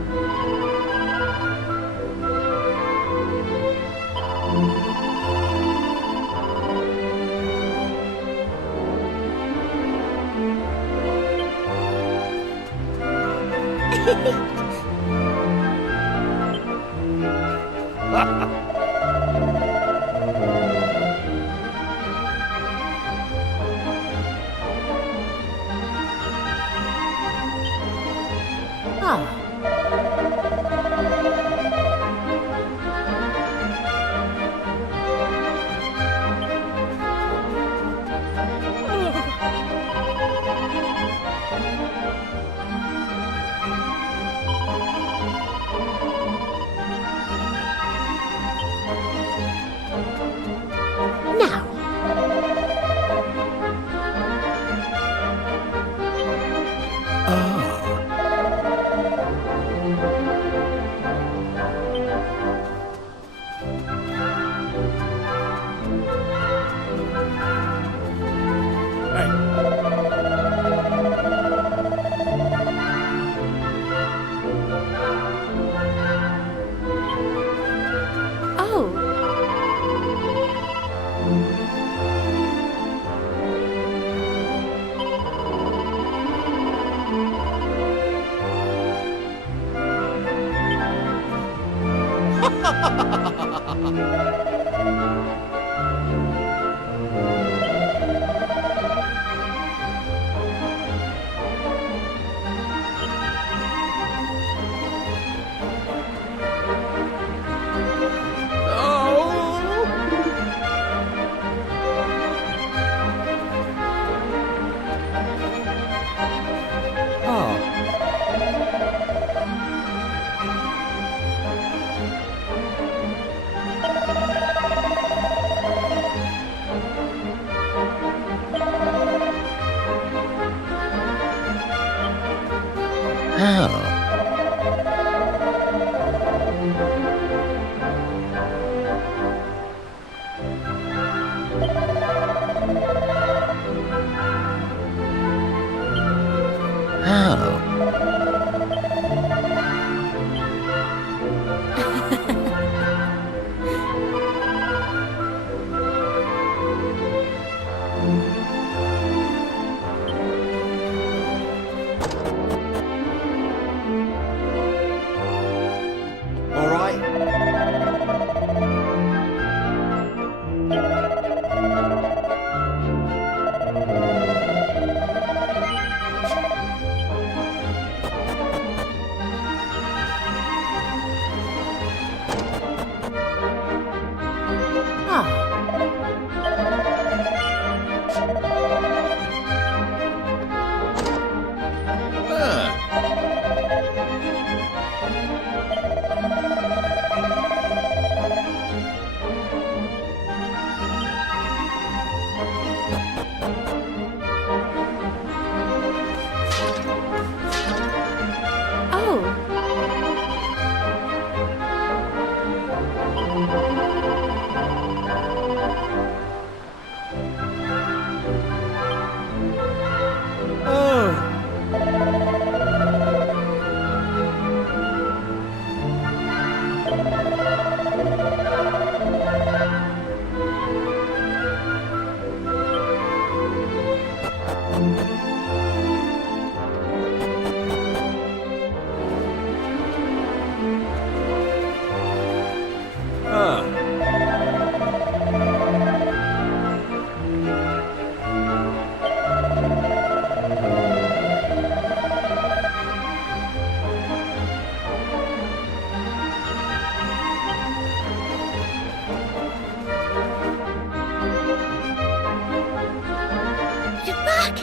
You're back!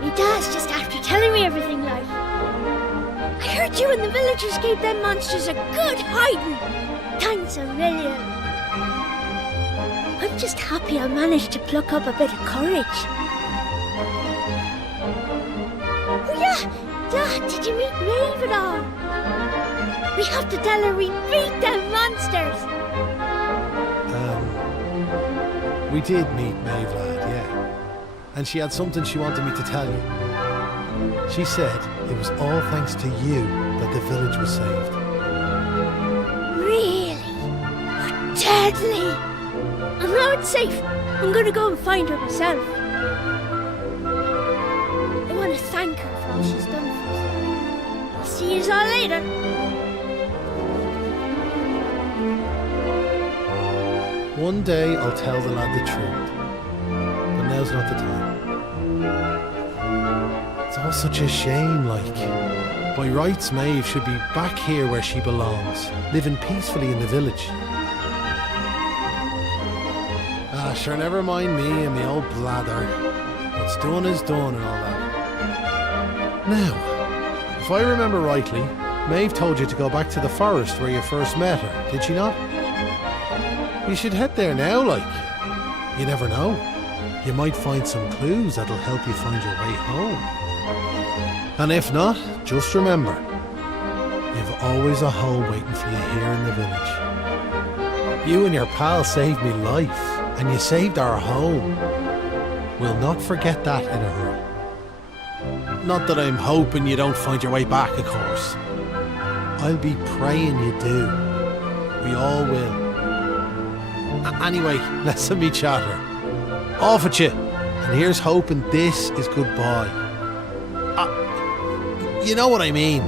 My dad's just after telling me everything, like. I heard you and the villagers gave them monsters a good hiding. Thanks a million. I'm just happy I managed to pluck up a bit of courage. Oh yeah! Dad, did you meet Maeve at all? We have to tell her we beat them monsters! We did meet Maeve, lad, yeah. And she had something she wanted me to tell you. She said it was all thanks to you that the village was saved. Really? Deadly! And now it's safe. I'm gonna go and find her myself. I want to thank her for all she's done for us. I'll see you all later. One day I'll tell the lad the truth. But now's not the time. It's all such a shame, like. By rights, Maeve should be back here where she belongs, living peacefully in the village. Ah, sure, never mind me and me old blather. What's done is done and all that. Now, if I remember rightly, Maeve told you to go back to the forest where you first met her, did she not? You should head there now, like. You never know. You might find some clues that'll help you find your way home. And if not, just remember, you've always a home waiting for you here in the village. You and your pal saved me life, and you saved our home. We'll not forget that in a hurry. Not that I'm hoping you don't find your way back, of course. I'll be praying you do. We all will. Anyway, let's me chatter. Off at you. And here's hoping this is goodbye. You know what I mean.